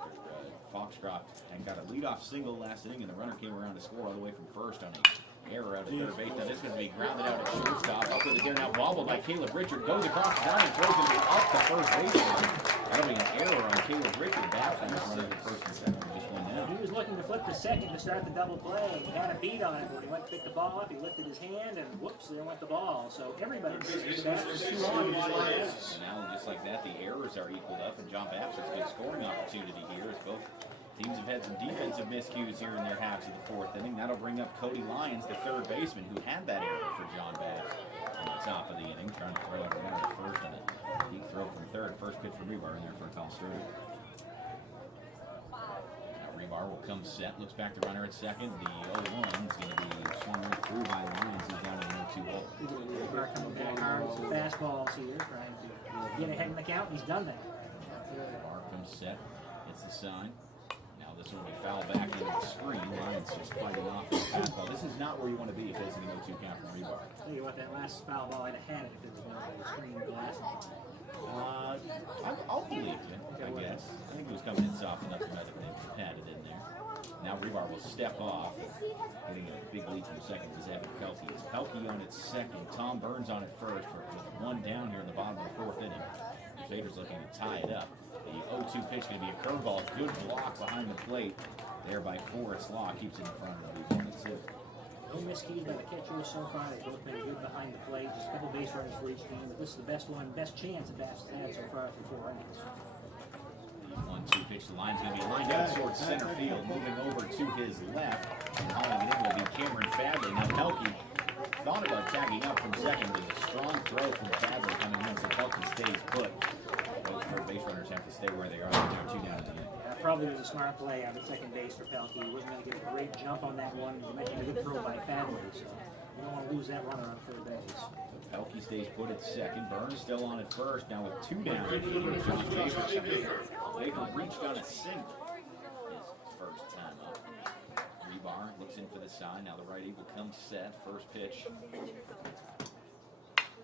after Foxcroft and got a leadoff single last inning, and the runner came around to score all the way from first on a error out of third base. Now this is going to be grounded out at shortstop. Up with it there now, bobbled by Caleb Richard. Goes across the line and throws going to be up the first baseline. That'll be an error on Caleb Richard. Bapst running at first and second with just one down. He was looking to flip to second to start the double play. He had a beat on it when he went to pick the ball up. He lifted his hand and whoops, there went the ball. So everybody sees the Bapst was too long. And now just like that, the errors are equaled up, and John Bapst has a good scoring opportunity here as both teams have had some defensive miscues here in their halves of the fourth inning. That'll bring up Cody Lyons, the third baseman, who had that error for John Bapst on the top of the inning, trying to throw it around at first on a deep throw from third. First pitch from Rebar in there for a call strike. Now Rebar will come set, looks back to runner at second. The 0-1 is going to be swung right through by Lyons. He's down in the 0-2 hole. Rebar coming back hard with some fastballs here, trying to get ahead in the count. He's done that. Rebar comes set. Gets the sign. Now this one will be foul back into the screen. Lions just fighting off the fastball. This is not where you want to be facing an 0-2 count from Rebar. Tell you what, that last foul ball, I'd have had it if there was no screen glass. I'll believe you, I guess. I think it was coming in soft enough to make it padded in there. Now Rebar will step off, getting a big lead from second is Evan Pelkey. It's Pelkey on its second. Tom Burns on it first with one down here in the bottom of the fourth inning. The Crusaders looking to tie it up. The 0-2 pitch going to be a curveball. Good block behind the plate. There by Forrest Law keeps it in front of the lead. That's it. No miscues by the catchers so far. They've both been good behind the plate. Just a couple base runners for each team. But this is the best chance that Bapst had so far through 4 innings. 1-2 pitch. The line's going to be lined out towards center field. Moving over to his left. And hauling it in will be Cameron Fadley. Now Pelkey thought about tagging up from second. There's a strong throw from Fadley coming in, so Pelkey stays put. Both third base runners have to stay where they are. They're 2 down at the end. Probably was a smart play out at second base for Pelkey. He wasn't going to get a great jump on that one. He mentioned a good throw by Fadley, so you don't want to lose that runner on third base. Pelkey stays put at second. Burns still on at first. Now with 2 down. Baker reached on a single. His first time up. Rebar looks in for the sign. Now the right eagle comes set. First pitch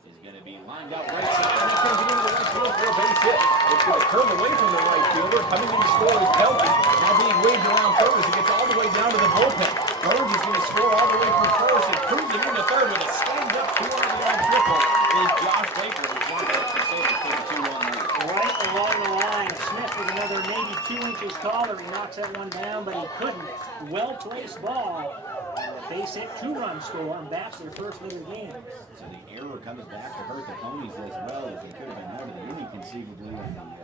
is going to be lined out right side. And that turns it into the right field for a base hit. It's going to curve away from the right fielder. Coming in to score is Pelkey. Now being waved around third as it gets all the way down to the bullpen. Burns is going to score all the way from first and cruise it into third with a stand-up 2-run triple. Is Josh Baker who's one of the Crusaders take a 2-1 lead. Right along the line, Smith with another maybe 2 inches taller. He knocks that one down, but he couldn't. Well-placed ball. Base hit, 2-run score, and Bapst their first lead of the game. So the error comes back to hurt the Ponies as well, as it could have been out of the inning conceivably on the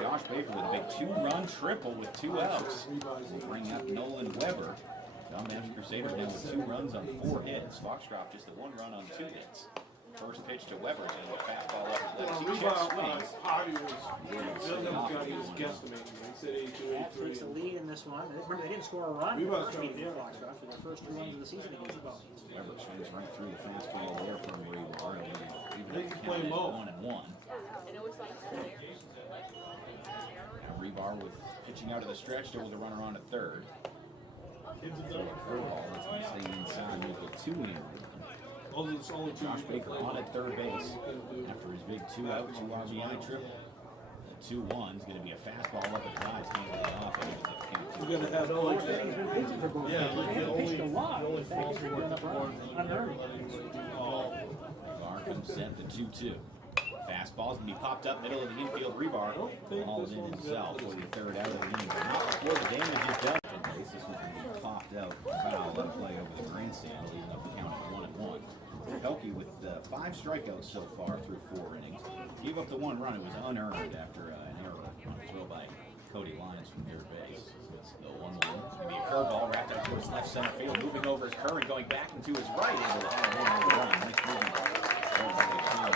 Josh Baker with a big 2-run triple with 2 outs. Will bring up Nolan Weber. John Bapst Crusaders now with 2 runs on 4 hits. Foxcroft just a 1 run on 2 hits. First pitch to Weber, and a fastball up the left. 2 check swings. Bapst takes the lead in this one. Remember, they didn't score a run in the first meeting there, Foxcroft, for their first 2 runs of the season against the Ponies. Weber swings right through the fastball there from Rebar. Even counted 1-1. Now Rebar with pitching out of the stretch, still with a runner on at third. Curveball that's going to stay inside. Make it 2 in. Josh Baker on at third base after his big 2-out, 2 RBI triple. The 2-1 is going to be a fastball up the drive, can't get it off. We're going to have Fourth inning's been busy for both teams. They haven't pitched a lot. In fact, it's been up unearned. Rebar comes set the 2-2. Fastball's going to be popped up middle of the infield. Rebar hauls in himself for the 3rd out of the inning. But not before the damage is done. This one's going to be popped out. Foul, let it play over the grandstand, leaving up the count at 1-1. Pelkey with 5 strikeouts so far through 4 innings. Gave up the 1 run. It was unearned after an error on a throw by Cody Lyons from third base. So it's the 1-1. It's going to be a curveball wrapped up towards left center field. Moving over is Curran, going back into his right. Able to have a run. Nice moving.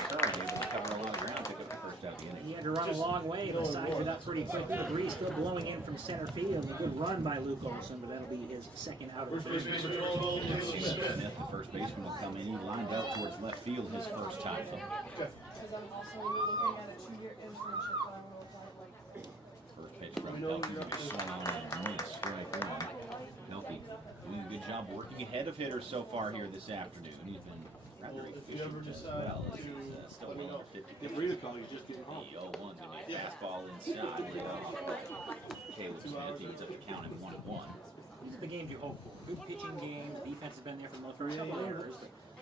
Curran able to cover a lot of ground, pick up the first out of the inning. He had to run a long way, but sized it up pretty quickly. The breeze still blowing in from center field. A good run by Luke Olson, but that'll be his 2nd out of the First baseman, Smith. Smith, the first baseman, will come in. He lined up towards left field his first time. First pitch from Pelkey to be swung on and missed. Strike 1. Pelkey doing a good job working ahead of hitters so far here this afternoon. He's been rather efficient as well. He's still well over 50. If Rita call, you just get home. The 0-1's going to be a fastball inside. Caleb Smith, he gets up the count at 1-1. These are the games you hope for. Good pitching games. Defense has been there for the first couple of years.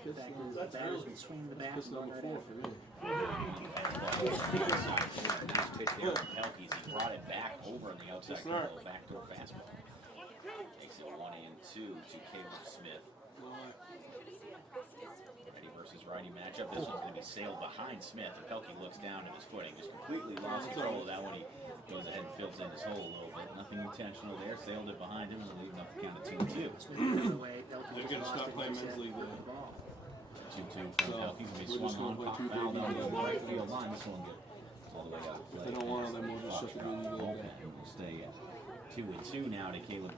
The fact is, the batter's been swinging the bat. That's number 4 for me. Nice pitch there from Pelkey. He brought it back over on the outside corner, backdoor fastball. Makes it 1-2 to Caleb Smith. Righty versus righty matchup. This one's going to be sailed behind Smith. And Pelkey looks down at his footing. Just completely lost control of that one. He goes ahead and fills in his hole a little bit. Nothing intentional there. Sailed it behind him and leaving up the count of 2-2. They're going to stop playing mentally there. 2-2 from Pelkey. He's going to be swung on. Pop foul down the right field line. This one will get all the way out. If they don't want them, we'll just shut the building down. We'll stay at 2-2 now to Caleb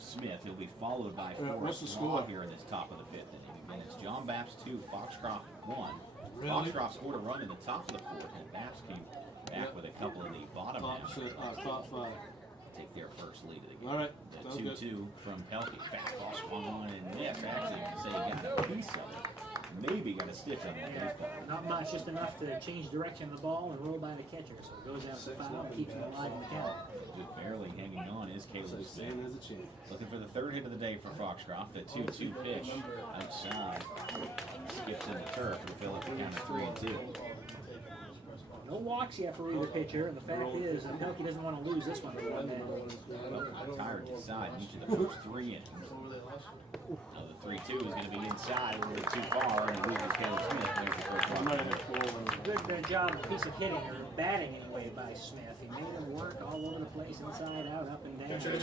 Smith. He'll be followed by what's the Forrest score Law here in this top of the 5th inning. Again, it's John Bapst 2, Foxcroft 1. Really? Foxcroft scored a run in the top of the 4th, and Bapst came back with a couple of the bottom half. Top 5. Take their first lead of the game. All right. The Sounds 2-2 from Pelkey. Fastball swung on and missed. Actually, you can say he got a piece of it. Maybe got a stitch on that baseball. Not much, just enough to change direction of the ball and roll by the catcher. So it goes out to foul and keeps him alive in the count. Just barely hanging on is Caleb Smith. Same as a chance. Looking for the third hit of the day for Foxcroft. The 2-2 pitch outside. Skips in the turf to fill up the count of 3-2. No walks yet for either pitcher, and the fact is that Pelkey doesn't want to lose this one. Well, tired inside in each of the first 3 innings. Now the 3-2 is going to be inside a little bit too far, and he loses Caleb Smith. There's the first walk. Good job, piece of hitting, or batting anyway, by Smith. He made him work all over the place, inside, out, up and down. Inside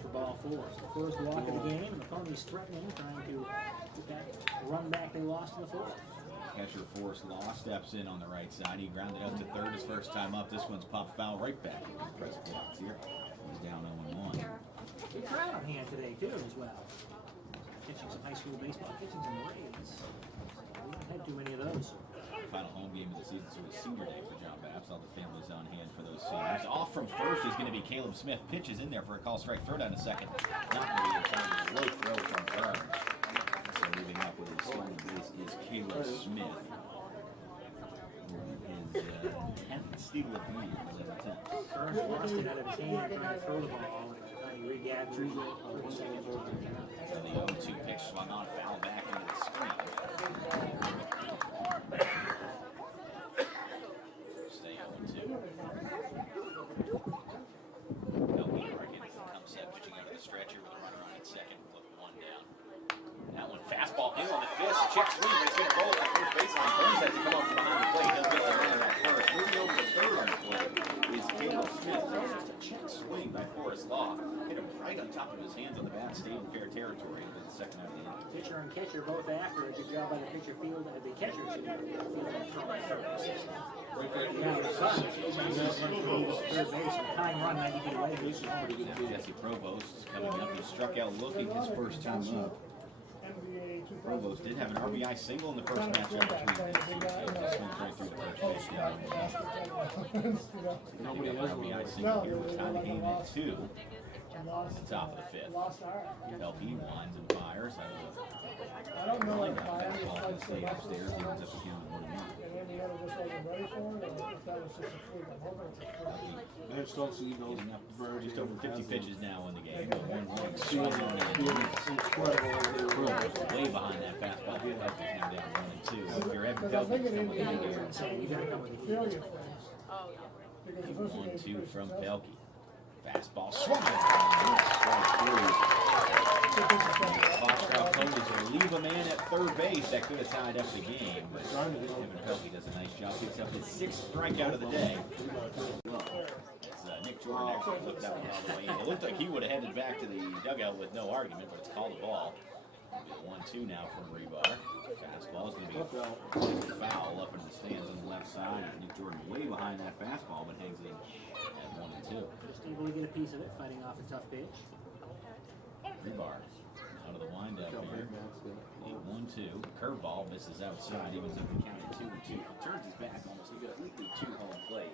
for ball 4. So first walk of the game, and the Ponies threatening, trying to get that run back they lost in the 4th. Catcher Forrest Law steps in on the right side. He grounded out to third his first time up. This one's popped foul right back in the press box here. He's down 0-1. Good crowd on hand today, too, as well. Pitching some high school baseball, pitching some Braves. We haven't had too many of those. Final home game of the season, so it's senior day for John Bapst. All the families on hand for those seniors. Off from first is going to be Caleb Smith. Pitches in there for a call strike. Throw down a second. Not going to be in time. Low throw from Burns. So moving up with his starting base is Caleb Smith. His 10th steal of the year was at the 10th. Burns lost it out of his hand trying to throw the ball, and he regathered it on the second ball. So the 0-2 pitch swung on, foul back into the screen. Stay 0-2. Pelkey Morgan comes set, pitching out of the stretcher with a runner on at second, with 1 down. That one fastball in on the fist, check swing, but it's going to roll at first baseline. Burns has to come up from behind the plate, doesn't get the runner at first. Moving over to third on the plate is Caleb Smith. That's just a check swing by Forrest Law. Hit him right on top of his hands on the bat, stayed in fair territory into the second out of the inning. Pitcher and catcher both after. A good job by the pitcher field. The catcher should field that throw by third. Now the sun. Third base. Time run 90 feet away. Now Jesse Provost coming up. He struck out looking his first time up. Provost did have an RBI single in the first matchup between these two. He swings right through the first base down. Nobody has an RBI single here. We're tied the game at 2 at the top of the 5th. LP winds and fires. I don't know if Fastball to the slate upstairs. He ends up again with 1-1. Indiana just wasn't ready for it, or if that was just a fluke. I'm hoping it's a fluke. There's still see those Getting up birds. just over 50 pitches now in the game. 1-1 swung on and Provost way behind that fastball. Pelkey's now down 1-2. If you're Evan Because I think Pelkey, in come with Indiana, the they're saying you gotta come with the failure things. Because the first thing they 1-2 do is from successful. Pelkey. Fastball swung on. Foxcroft Ponies will leave a man at third base. That could have tied up the game, but Evan Pelkey does a nice job. Picks up his 6th strikeout of the day. Nick Jordan actually looked that one all the way in. It looked like he would have headed back to the dugout with no argument, but it's called a ball. 1-2 now from Rebar. Fastball is going to be foul up in the stands on the left side. Nick Jordan way behind that fastball, but hangs in at 1-2. Just able to get a piece of it, fighting off a tough pitch. Rebar out of the windup here. 1-2. Curveball misses outside. Evens up the count at 2-2. Turns his back almost completely to home plate.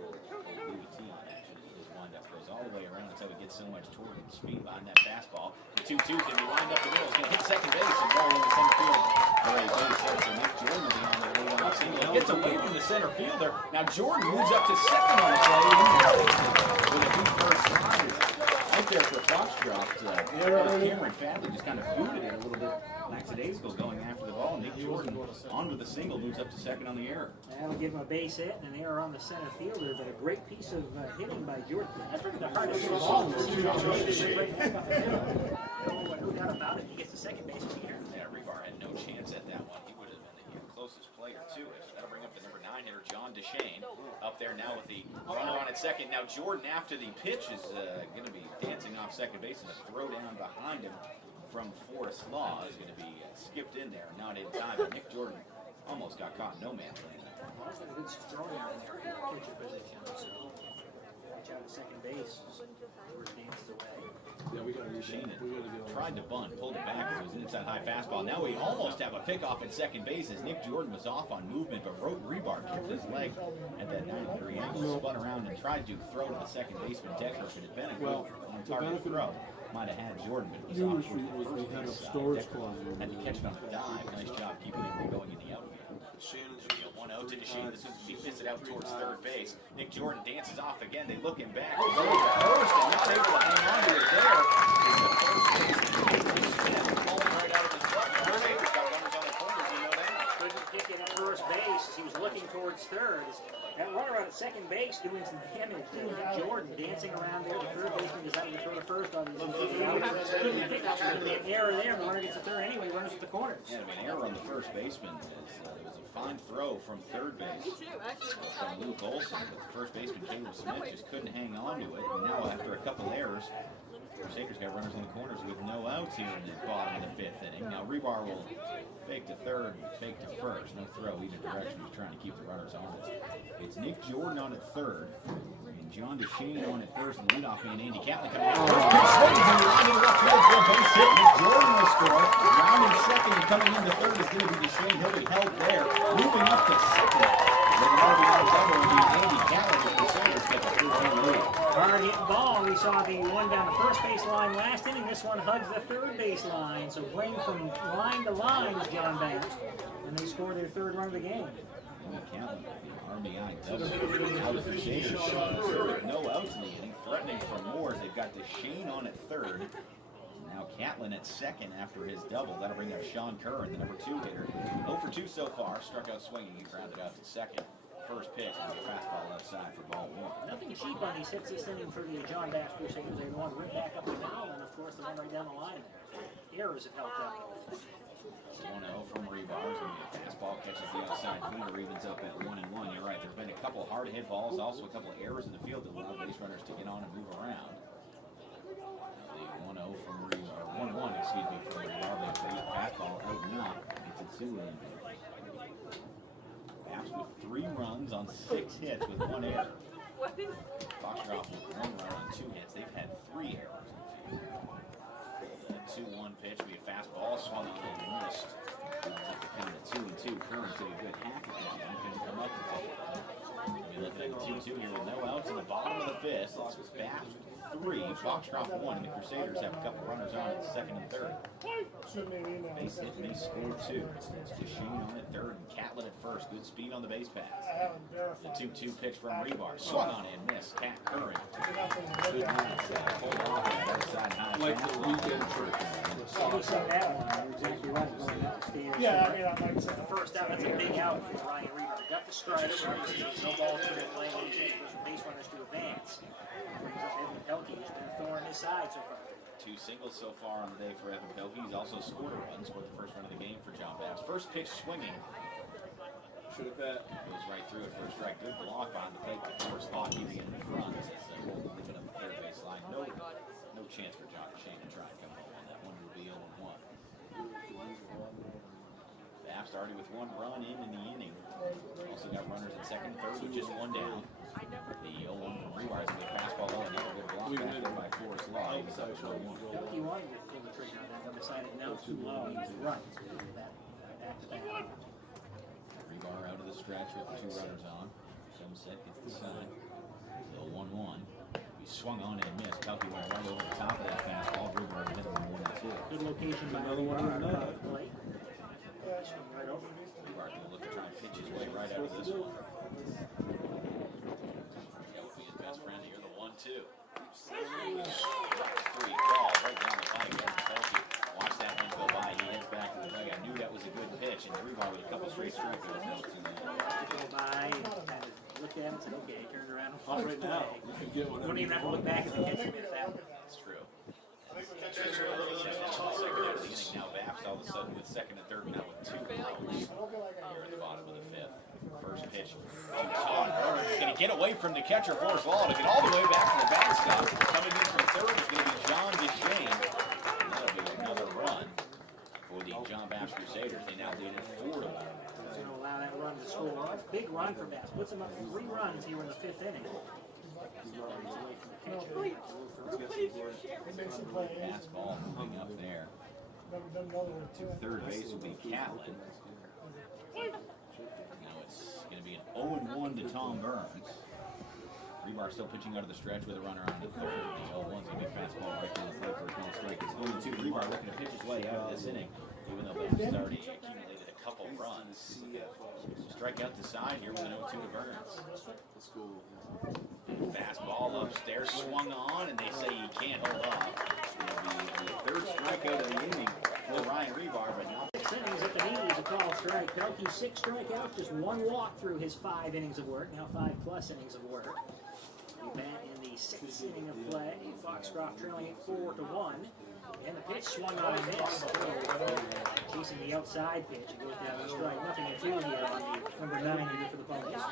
Louis T on action. His windup goes all the way around. That's how he gets so much torque and speed behind that fastball. The 2-2 is going to be lined up the middle. He's going to hit second base and roll into center field. All right, base hit. So Nick Jordan will be on the lead off single. He gets away from the center fielder. Now Jordan moves up to second on the play. With a deep first slide. Right there for Foxcroft. Cameron Fadley just kind of booted it a little bit lackadaisical going after the ball. Nick Jordan on with the single, moves up to second on the error. That'll give him a base hit and an error on the center fielder, but a great piece of hitting by Jordan. That's really the hardest ball. No doubt about it. He gets the second base here. Yeah, Rebar had no chance at that one. He would have been the closest player to it. That'll bring up the number 9 hitter, John DeShane, up there now with the runner on at second. Now Jordan, after the pitch, is going to be dancing off second base, and a throw down behind him from Forrest Law is going to be skipped in there, not in time. But Nick Jordan almost got caught in no man's land. Well, that's a good throwing out there in pitcher position. So, watch out at second base. Jordan dances away. Yeah, we gotta use Shane it. We gotta get on. tried to bunt, pulled it back because it was an inside high fastball. Now we almost have a pickoff at second base as Nick Jordan was off on movement, but Rebar kept his leg at that 90-degree angle, spun around and tried to throw to the second baseman Decker. Should have been a good on-target throw. Might have had Jordan, but it was off Usually towards the we first had a base side. storage Decker closet over had to there. catch it on a dive. Nice job keeping it from going in the outfield. Shannon's 1-0 to Shane. This one's going to be fisted out towards third base. Nick Jordan dances off again. They look him back. He goes to first and not able to hang on to it there. It's the first base. Falling right out of his glove. Crusaders got runners on the corners. You know that. Couldn't kick it at first base as he was looking towards third. That runner out at second base doing some damage. Jordan dancing around there. The third baseman decided to throw to first on his couldn't pick up. There's going to be an error there. The runner gets a third anyway. Runners at the corners. Yeah, an error on the first baseman. There was a fine throw from third base from Luke Olson, but the first baseman Caleb Smith just couldn't hang on to it. And now after a couple errors, Crusaders got runners on the corners with no outs here in the bottom of the fifth inning. Now Rebar will fake to third, fake to first. No throw either direction. He's trying to keep the runners on it. It's Nick Jordan on at third, and John DeShane on at first, and leadoff man Andy Catlin coming out. First swings and lining up here for a base hit. Nick Jordan will score. Rounding second and coming into third is going to be DeShane. He'll be held there. Moving up to second. With an RBI double will be Andy Catlin. The Crusaders get the 3-1 lead. Hard hit ball. We saw the one down the first base line last inning. This one hugs the third base line. So playing from line to line is John Bapst. And they score their third run of the game. Catlin, the RBI double. Now the Crusaders with no outs in the inning, threatening for more as they've got DeShane on at third. Now Catlin at second after his double. That'll bring up Sean Curran, the number 2 hitter. 0 for 2 so far. Struck out swinging. He grounded out to second. First pitch on the fastball left side for ball 1. Nothing cheap on these hits this inning for the John Bapst Crusaders. They want to rip back up the middle, and of course the one right down the line. Errors have helped out. 1-0 from Rebar. The fastball catches the outside corner, evens up at 1-1. You're right. There's been a couple hard hit balls, also a couple of errors in the field that allow base runners to get on and move around. The 1-0 from Rebar, 1-1, excuse me, from Rebar. The fastball out now. Gets it to him. Bapst with 3 runs on 6 hits with 1 error. Foxcroft with 1 run on 2 hits. They've had 3 errors in the field. 2-1 pitch, be a fastball, swung on and missed. At the count of 2-2. Curran took a good hack at that one, couldn't come up with it. We left it 2-2 here with no outs in the bottom of the fifth. It's Bapst 3, Foxcroft 1, and the Crusaders have a couple runners on at second and third. Base hit and they scored 2. DeShane on at third and Catlin at first. Good speed on the base pass. The 2-2 pitch from Rebar. Swung on and missed. Curran. Good hands. Pulled off on the other side. Like the weekend church. You saw that one. You're exactly right. Going upstairs. Yeah, I mean, I'd like to say The first out, that's a big out for Ryan Rebar. Got the strike. No ball to the play. No chance for some base runners to advance. Brings up Evan Pelkey, who's been a thorn in his side so far. 2 singles so far on the day for Evan Pelkey. He's also scored a run. Scored the first run of the game for John Bapst. First pitch swinging. Should have bet. Goes right through it for a strike. Good block behind the plate by Forrest Law, keeping it in front. Leaving up the third base line. No chance for John DeShane to try and come home on that one. Will be 0-1. Bapst already with 1 run in the inning. Also got runners at second and third with just 1 down. The 0-1 from Rebar is a good fastball low and another good block back there by Forrest Law. He's up at 0-1. Pelkey wanted to pull the trigger on that, but decided no, too low. He was right. Back to back. Rebar out of the stretch with the 2 runners on. Comes set, gets the side. The 0-1. He swung on and missed. Pelkey went right over the top of that fastball. Rebar hit him 1-2. Good location by Another one Rebar. in the net. Plate. Swung right over. Rebar going to look to try and pitch his way right out of this one. That would be his best friend here, the 1-2. Free ball right down the pipe. Pelkey watched that one go by. He heads back to the dugout. Knew that was a good pitch, and Rebar with a couple straight strikeouts. Go by and kind of looked at him and said, okay, turned around and Not walked right away. now. You can get whatever. Wouldn't even have to look back at the catcher missed that one. That's true. Now Bapst all of a sudden with second and third now with 2 outs here at the bottom of the fifth. First pitch. He's going to get away from the catcher, Forrest Law, to get all the way back to the backstop. Coming in from third is going to be John DeShane. And that'll be another run for the John Bapst Crusaders. They now lead it 4-1. He's going to allow that run to score. That's a big run for Bapst. Puts him up 3 runs here in the 5th inning. fixing plays. Pass ball moving up there. Never done another one too. Third base will be Catlin. Now it's going to be an 0-1 to Tom Burns. Rebar still pitching out of the stretch with a runner on the third. The 0-1's a big fastball right down the plate for a call strike. It's 0-2. Rebar looking to pitch his way out of this inning, even though Bapst already accumulated a couple runs. Strike out the side here with an 0-2 to Burns. Let's go. Fastball upstairs swung on, and they say he can't hold off. It'll be the third strikeout of the inning for Ryan Rebar, but not. 6 innings at the knees, a call strike. Pelkey 6 strikeouts, just 1 walk through his 5 innings of work. Now 5+ innings of work. We bat in the 6th inning of play. Foxcroft trailing it 4-1. And the pitch swung on and missed. Chasing the outside pitch. It goes down the strike. Nothing to 2 here on the number 9 hitter for the Ponies.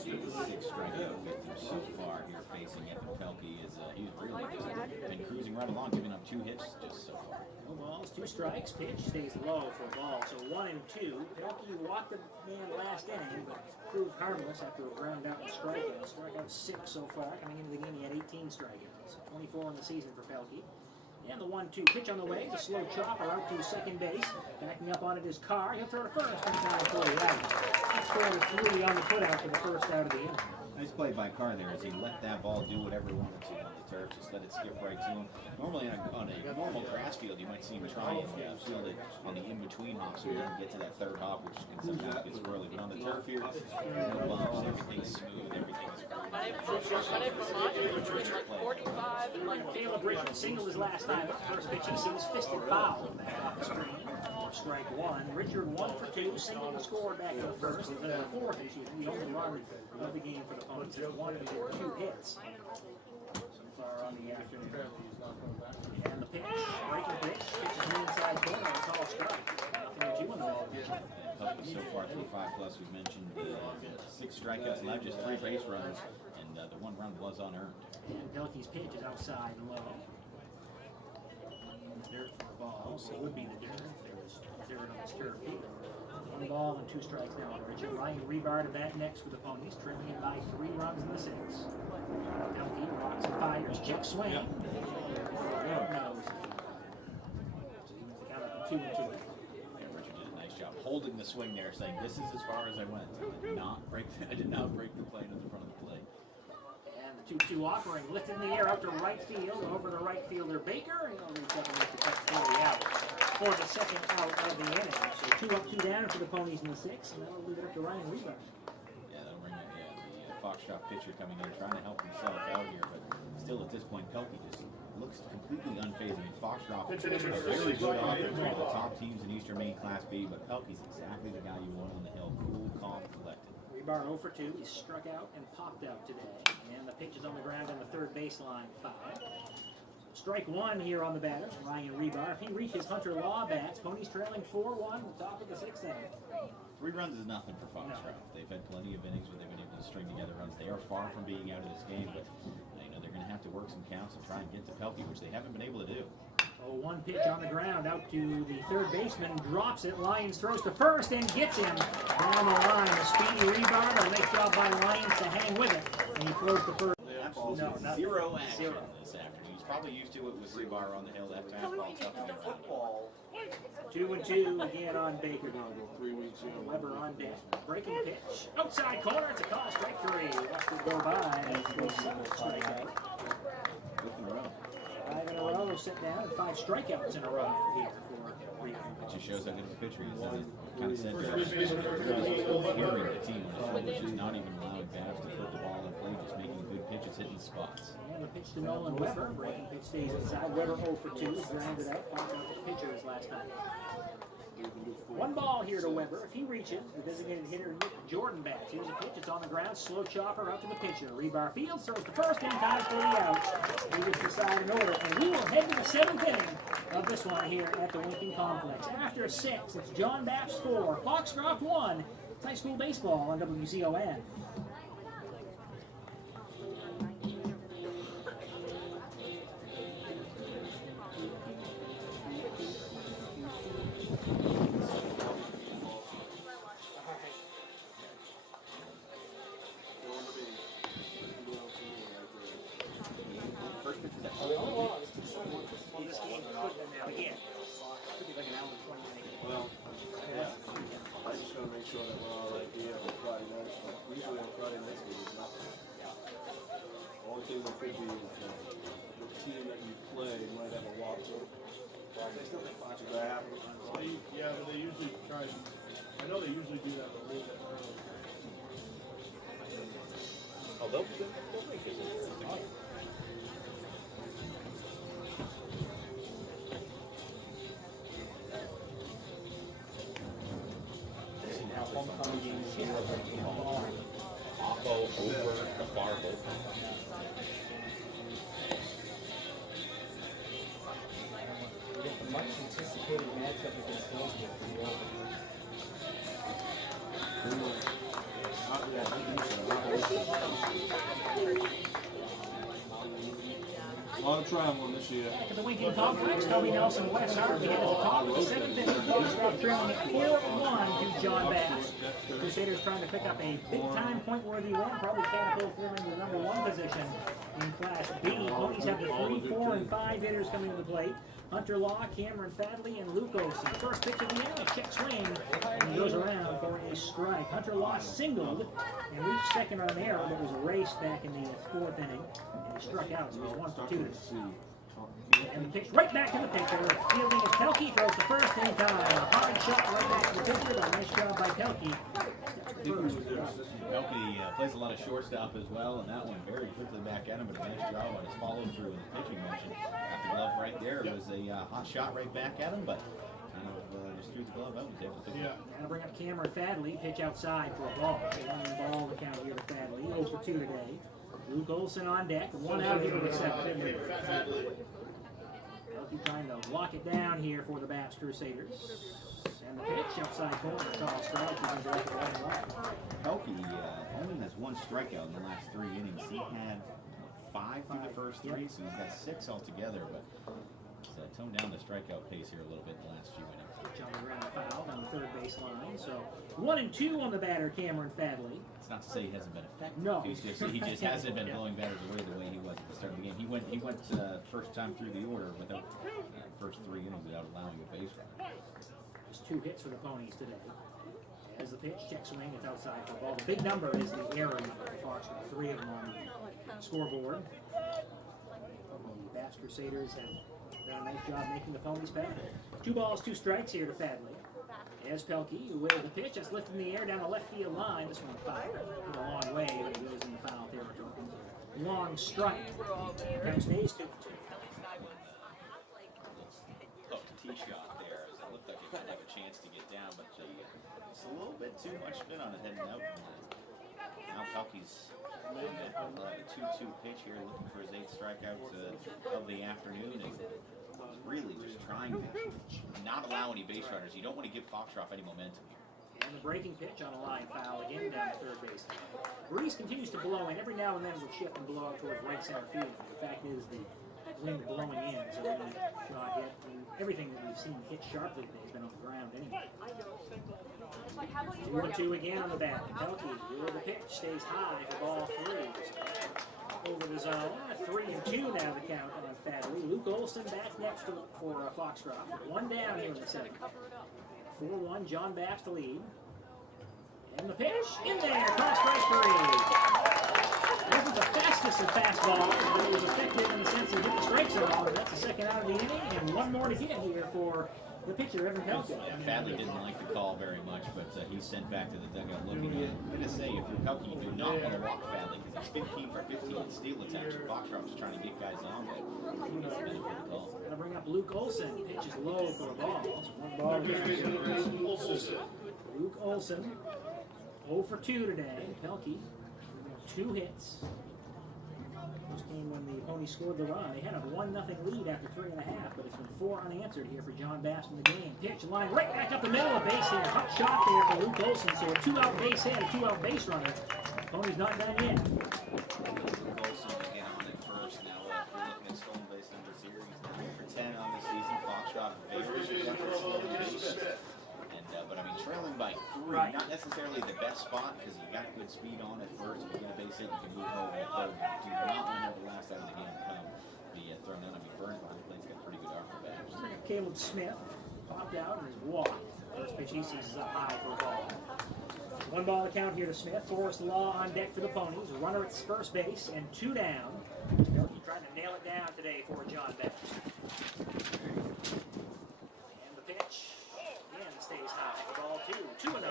6 strikeout so far here facing Evan Pelkey. He's really just been cruising right along, giving up 2 hits just so far. No balls, 2 strikes. Pitch stays low for a ball. So 1-2. Pelkey walked the man last inning, but proved harmless after a ground out and strikeout. Strikeout 6 so far. Coming into the game, he had 18 strikeouts. 24 in the season for Pelkey. And the 1-2 pitch on the way. The slow chopper out to second base. Backing up on it is Carr. He'll throw to first. And down for the out. That's 4-3 on the putout for the first out of the inning. Nice play by Carr there as he let that ball do whatever he wanted to on the turf. Just let it skip right to him. Normally on a normal grass field, you might see him try and field it on the in-between hop so he doesn't get to that third hop, which can sometimes get squirrely. But on the turf here, no bumps, everything's smooth, everything is great. Caleb Richard singled his last time. First pitch he sees fisted foul back off the screen. Strike 1. Richard 1 for 2, singled and scored back in the first. The fourth issue, the only run of the game for the Ponies. He wanted to get 2 hits so far on the afternoon. And the pitch, breaking pitch, pitches the inside corner, a call strike. Nothing to 2 in the ball. So far through 5+, we've mentioned 6 strikeouts, allowed just 3 base runners, and the 1 run was unearned. And Pelkey's pitch is outside and low. Dirt for a ball, so it would be the difference. There was dirt on his turf field. 1 ball and 2 strikes now on Richard. Ryan Rebar to bat next for the Ponies, trailing it by 3 runs in the 6th. Pelkey rocks and fires, check swing. No. Count up to 2-2. Yeah, Richard did a nice job holding the swing there, saying, "This is as far as I went. I did not break the plane in the front of the plate." And the 2-2 offering lifted in the air out to right field, over the right fielder Baker. He'll reach up and make the catch for the out for the second out of the inning. So 2 up, 2 down for the Ponies in the 6th, and that'll leave it up to Ryan Rebar. Yeah, that'll bring the Foxcroft pitcher coming in, trying to help himself out here, but still at this point, Pelkey just looks completely unfazed. I mean, Foxcroft is a very good offense, one of the top teams in Eastern Maine Class B, but Pelkey's exactly the guy you want on the hill, cool, calm, collected. Rebar 0 for 2. He struck out and popped out today. And the pitch is on the ground on the third baseline foul. Strike 1 here on the batter, Ryan Rebar. If he reaches Hunter Law bats, Ponies trailing 4-1, top of the 6th inning. 3 runs is nothing for Foxcroft. They've had plenty of innings where they've been able to string together runs. They are far from being out of this game, but they're going to have to work some counts and try and get to Pelkey, which they haven't been able to do. Oh, 1 pitch on the ground out to the third baseman, drops it. Lyons throws to first and gets him down the line. A speedy Rebar, but a nice job by Lyons to hang with it. And he throws to first. Absolutely No, zero action zero. this afternoon. He's probably used to it with Rebar on the hill. That fastball tucking him out. 2-2 again on Baker. Go 3 weeks in. Weber on deck. Breaking pitch. Outside corner. It's a call. Strike 3. Watch it go by. And it's the 7th strikeout. 5 in a row. 5 in a row. Sit down. And 5 strikeouts in a row here for Rebar. It just shows how good of a pitcher he is. As he kind of said there, hearing the team on his shoulders, just not even allowing Bapst to put the ball in play, just making good pitches, hitting spots. And the pitch to Nolan Weber. Breaking pitch stays inside. Weber 0 for 2. Grounded out. Popped out the pitcher his last time. 1 ball here to Weber. If he reaches, the designated hitter Nick Jordan bats. Here's a pitch. It's on the ground. Slow chopper out to the pitcher. Rebar fields, throws to first in time for the out. He gets the side in order. And we will head to the 7th inning of this one here at the Lincoln Complex. After 6, it's John Bapst 4, Foxcroft 1. It's high school baseball on WZON. First pitch is actually could be the team that you play might have a walkthrough. Watch it happen. Yeah, but they usually try. I know they usually do that a little bit early. Oh, they'll make it. Homecoming games here. Oppo over the far bowl. We get the much anticipated matchup against Hillsborough. A lot of traveling this year. Back at the Winking Complex, Toby Nelson, West Harvey at the top of the seventh inning. Foxcroft trailing 4-1 to John Bapst. Crusaders trying to pick up a big-time point-worthy win, probably catapult them into the number one position in Class B. Ponies have the 3, 4, and 5 hitters coming to the plate. Hunter Law, Cameron Fadley, and Luke Olsen. First pitch of the inning, a check swing, and he goes around for a strike. Hunter Law singled and reached second on an error, but was erased back in the fourth inning, and he struck out, so he was 1 for 2. And the pitch right back to the pitcher. Fielding is Pelkey, throws the first in time. A hard shot right back to the pitcher, but a nice job by Pelkey. Pelkey plays a lot of shortstop as well, and that one very quickly back at him, but a nice job on his follow through in the pitching motion. Got the glove right there. It was a hot shot right back at him, but kind of just threw the glove out. Was able to pitch. Now to bring up Cameron Fadley, pitch outside for a ball. 1 ball the count here to Fadley. 0 for 2 today. Luke Olsen on deck. 1 out here with 7. Pelkey trying to lock it down here for the Bapst Crusaders. And the pitch outside corner. Charles Stroud keeping direct right and left. Pelkey only has 1 strikeout in the last 3 innings. He had 5 through the first 3, so he's got 6 altogether, but he's toned down the strikeout pace here a little bit in the last few innings. John Brown fouled on the third base line. So 1 and 2 on the batter, Cameron Fadley. It's not to say he hasn't been effective. No. he just hasn't been blowing batters away the way he was at the start of the game. He went first time through the order without first 3 innings without allowing a base runner. Just 2 hits for the Ponies today. As the pitch, check swing, it's outside for a ball. The big number is the error number for Foxcroft. 3 of them on the scoreboard. The Bapst Crusaders have done a nice job making the Ponies pay. 2 balls, 2 strikes here to Fadley. As Pelkey, who wheeled the pitch, that's lifted in the air down the left field line. This one foul. A long way, but it goes in the foul territory. Long strike. Count stays 2-2. Tough tee shot there, as it looked like it might have a chance to get down, but it's a little bit too much spin on it heading out. Now Pelkey's on a 2-2 pitch here, looking for his 8th strikeout of the afternoon. And really just trying to not allow any base runners. You don't want to give Foxcroft any momentum here. And the breaking pitch on a line foul again down the third base. Breeze continues to blow in. Every now and then it will shift and blow out towards right center field. The fact is the wind blowing in, so any shot hit, everything that we've seen hit sharply today has been on the ground anyway. 2-2 again on the bat. Pelkey, the pitch stays high for ball 3. Over the zone. 3-2 now the count on Fadley. Luke Olsen back next for Foxcroft. 1 down here in the 7th. 4-1, John Bapst to lead. And the pitch in there, cross strike 3. This is the fastest of fastballs, but it was effective in the sense that hit the strike zone. That's the second out of the inning, and 1 more to get here for the pitcher, Evan Pelkey. Fadley didn't like the call very much, but he's sent back to the dugout looking at it. I'm going to say, if you're Pelkey, you do not want to walk Fadley because he's 15 for 15 in steal attempts. Foxcroft's trying to get guys on, but he gets the benefit of the call. Going to bring up Luke Olsen. Pitch is low for a ball. So 1 ball down. Luke Olsen, 0 for 2 today. Pelkey, 2 hits. First game when the Ponies scored the run. They had a 1-0 lead after 3.5, but it's been 4 unanswered here for John Bapst in the game. Pitch line right back up the middle of base here. Hot shot there for Luke Olsen. So a 2-out base hit, a 2-out base runner. Ponies not done yet. Luke Olsen again on it first. Now, if we're looking at stolen base numbers here, he's 9 for 10 on the season. Foxcroft favors stolen base. But I mean, trailing by 3, Right. not necessarily the best spot because you got good speed on at first. If you get a base hit, you can move over the third. Do not want the last out of the game to come be thrown out. I mean, Burns behind the plate's got pretty good arm for Bapst. Caleb Smith popped out and is walked. First pitch he sees is up high for a ball. One ball to count here to Smith. Forrest Law on deck for the Ponies. Runner at first base and 2 down. Pelkey trying to nail it down today for John Bapst. And the pitch. Again stays high. The ball 2. 2-0 now.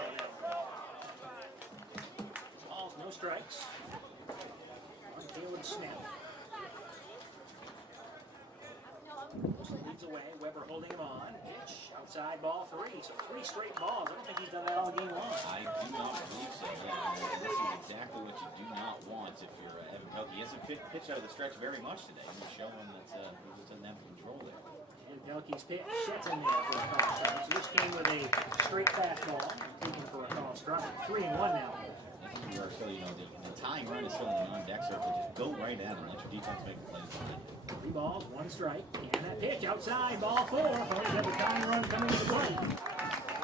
Balls, no strikes. On the field with Smith. Wilson leads away. Weber holding him on. Pitch. Outside ball 3. So 3 straight balls. I don't think he's done that all game long. I do not believe so. Yeah, this is exactly what you do not want if you're Evan Pelkey. He hasn't pitched out of the stretch very much today. He's showing that he just doesn't have control there. And Pelkey's pitch sets in there for a call strike. So this came with a straight fastball. Taken for a call strike. 3-1 now. I think you are still, the tying run is still in the on-deck circle. Just go right at him. Let your defense make the plays on it. 3 balls, 1 strike. And that pitch outside, ball 4. Ponies have a tying run coming to the plate. In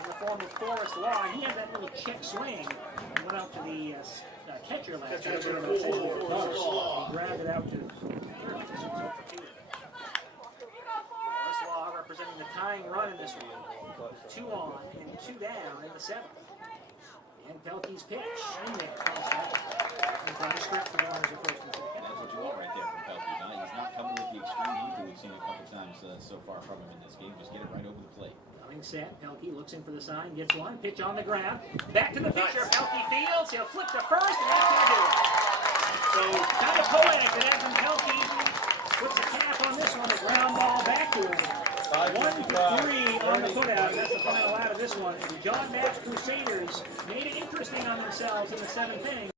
the form of Forrest Law. He had that little check swing. And went out to the catcher last year. He grabbed it out to third. Forrest Law representing the tying run in this one. 2 on and 2 down in the 7th. And Pelkey's pitch in there. And trying to script for the runners at first and second. That's what you want right there from Pelkey. He's not coming with the extreme heat that we've seen a couple times so far from him in this game. Just get it right over the plate. Coming set, Pelkey looks in for the sign, gets one, pitch on the ground. Back to the pitcher, Pelkey fields, he'll flip to first, and that's going to do it. So kind of poetic that Evan Pelkey puts a cap on this one, a ground ball back to him. 1 for 3 on the putout, and that's the final out of this one. The John Bapst Crusaders made it interesting on themselves in the 7th inning.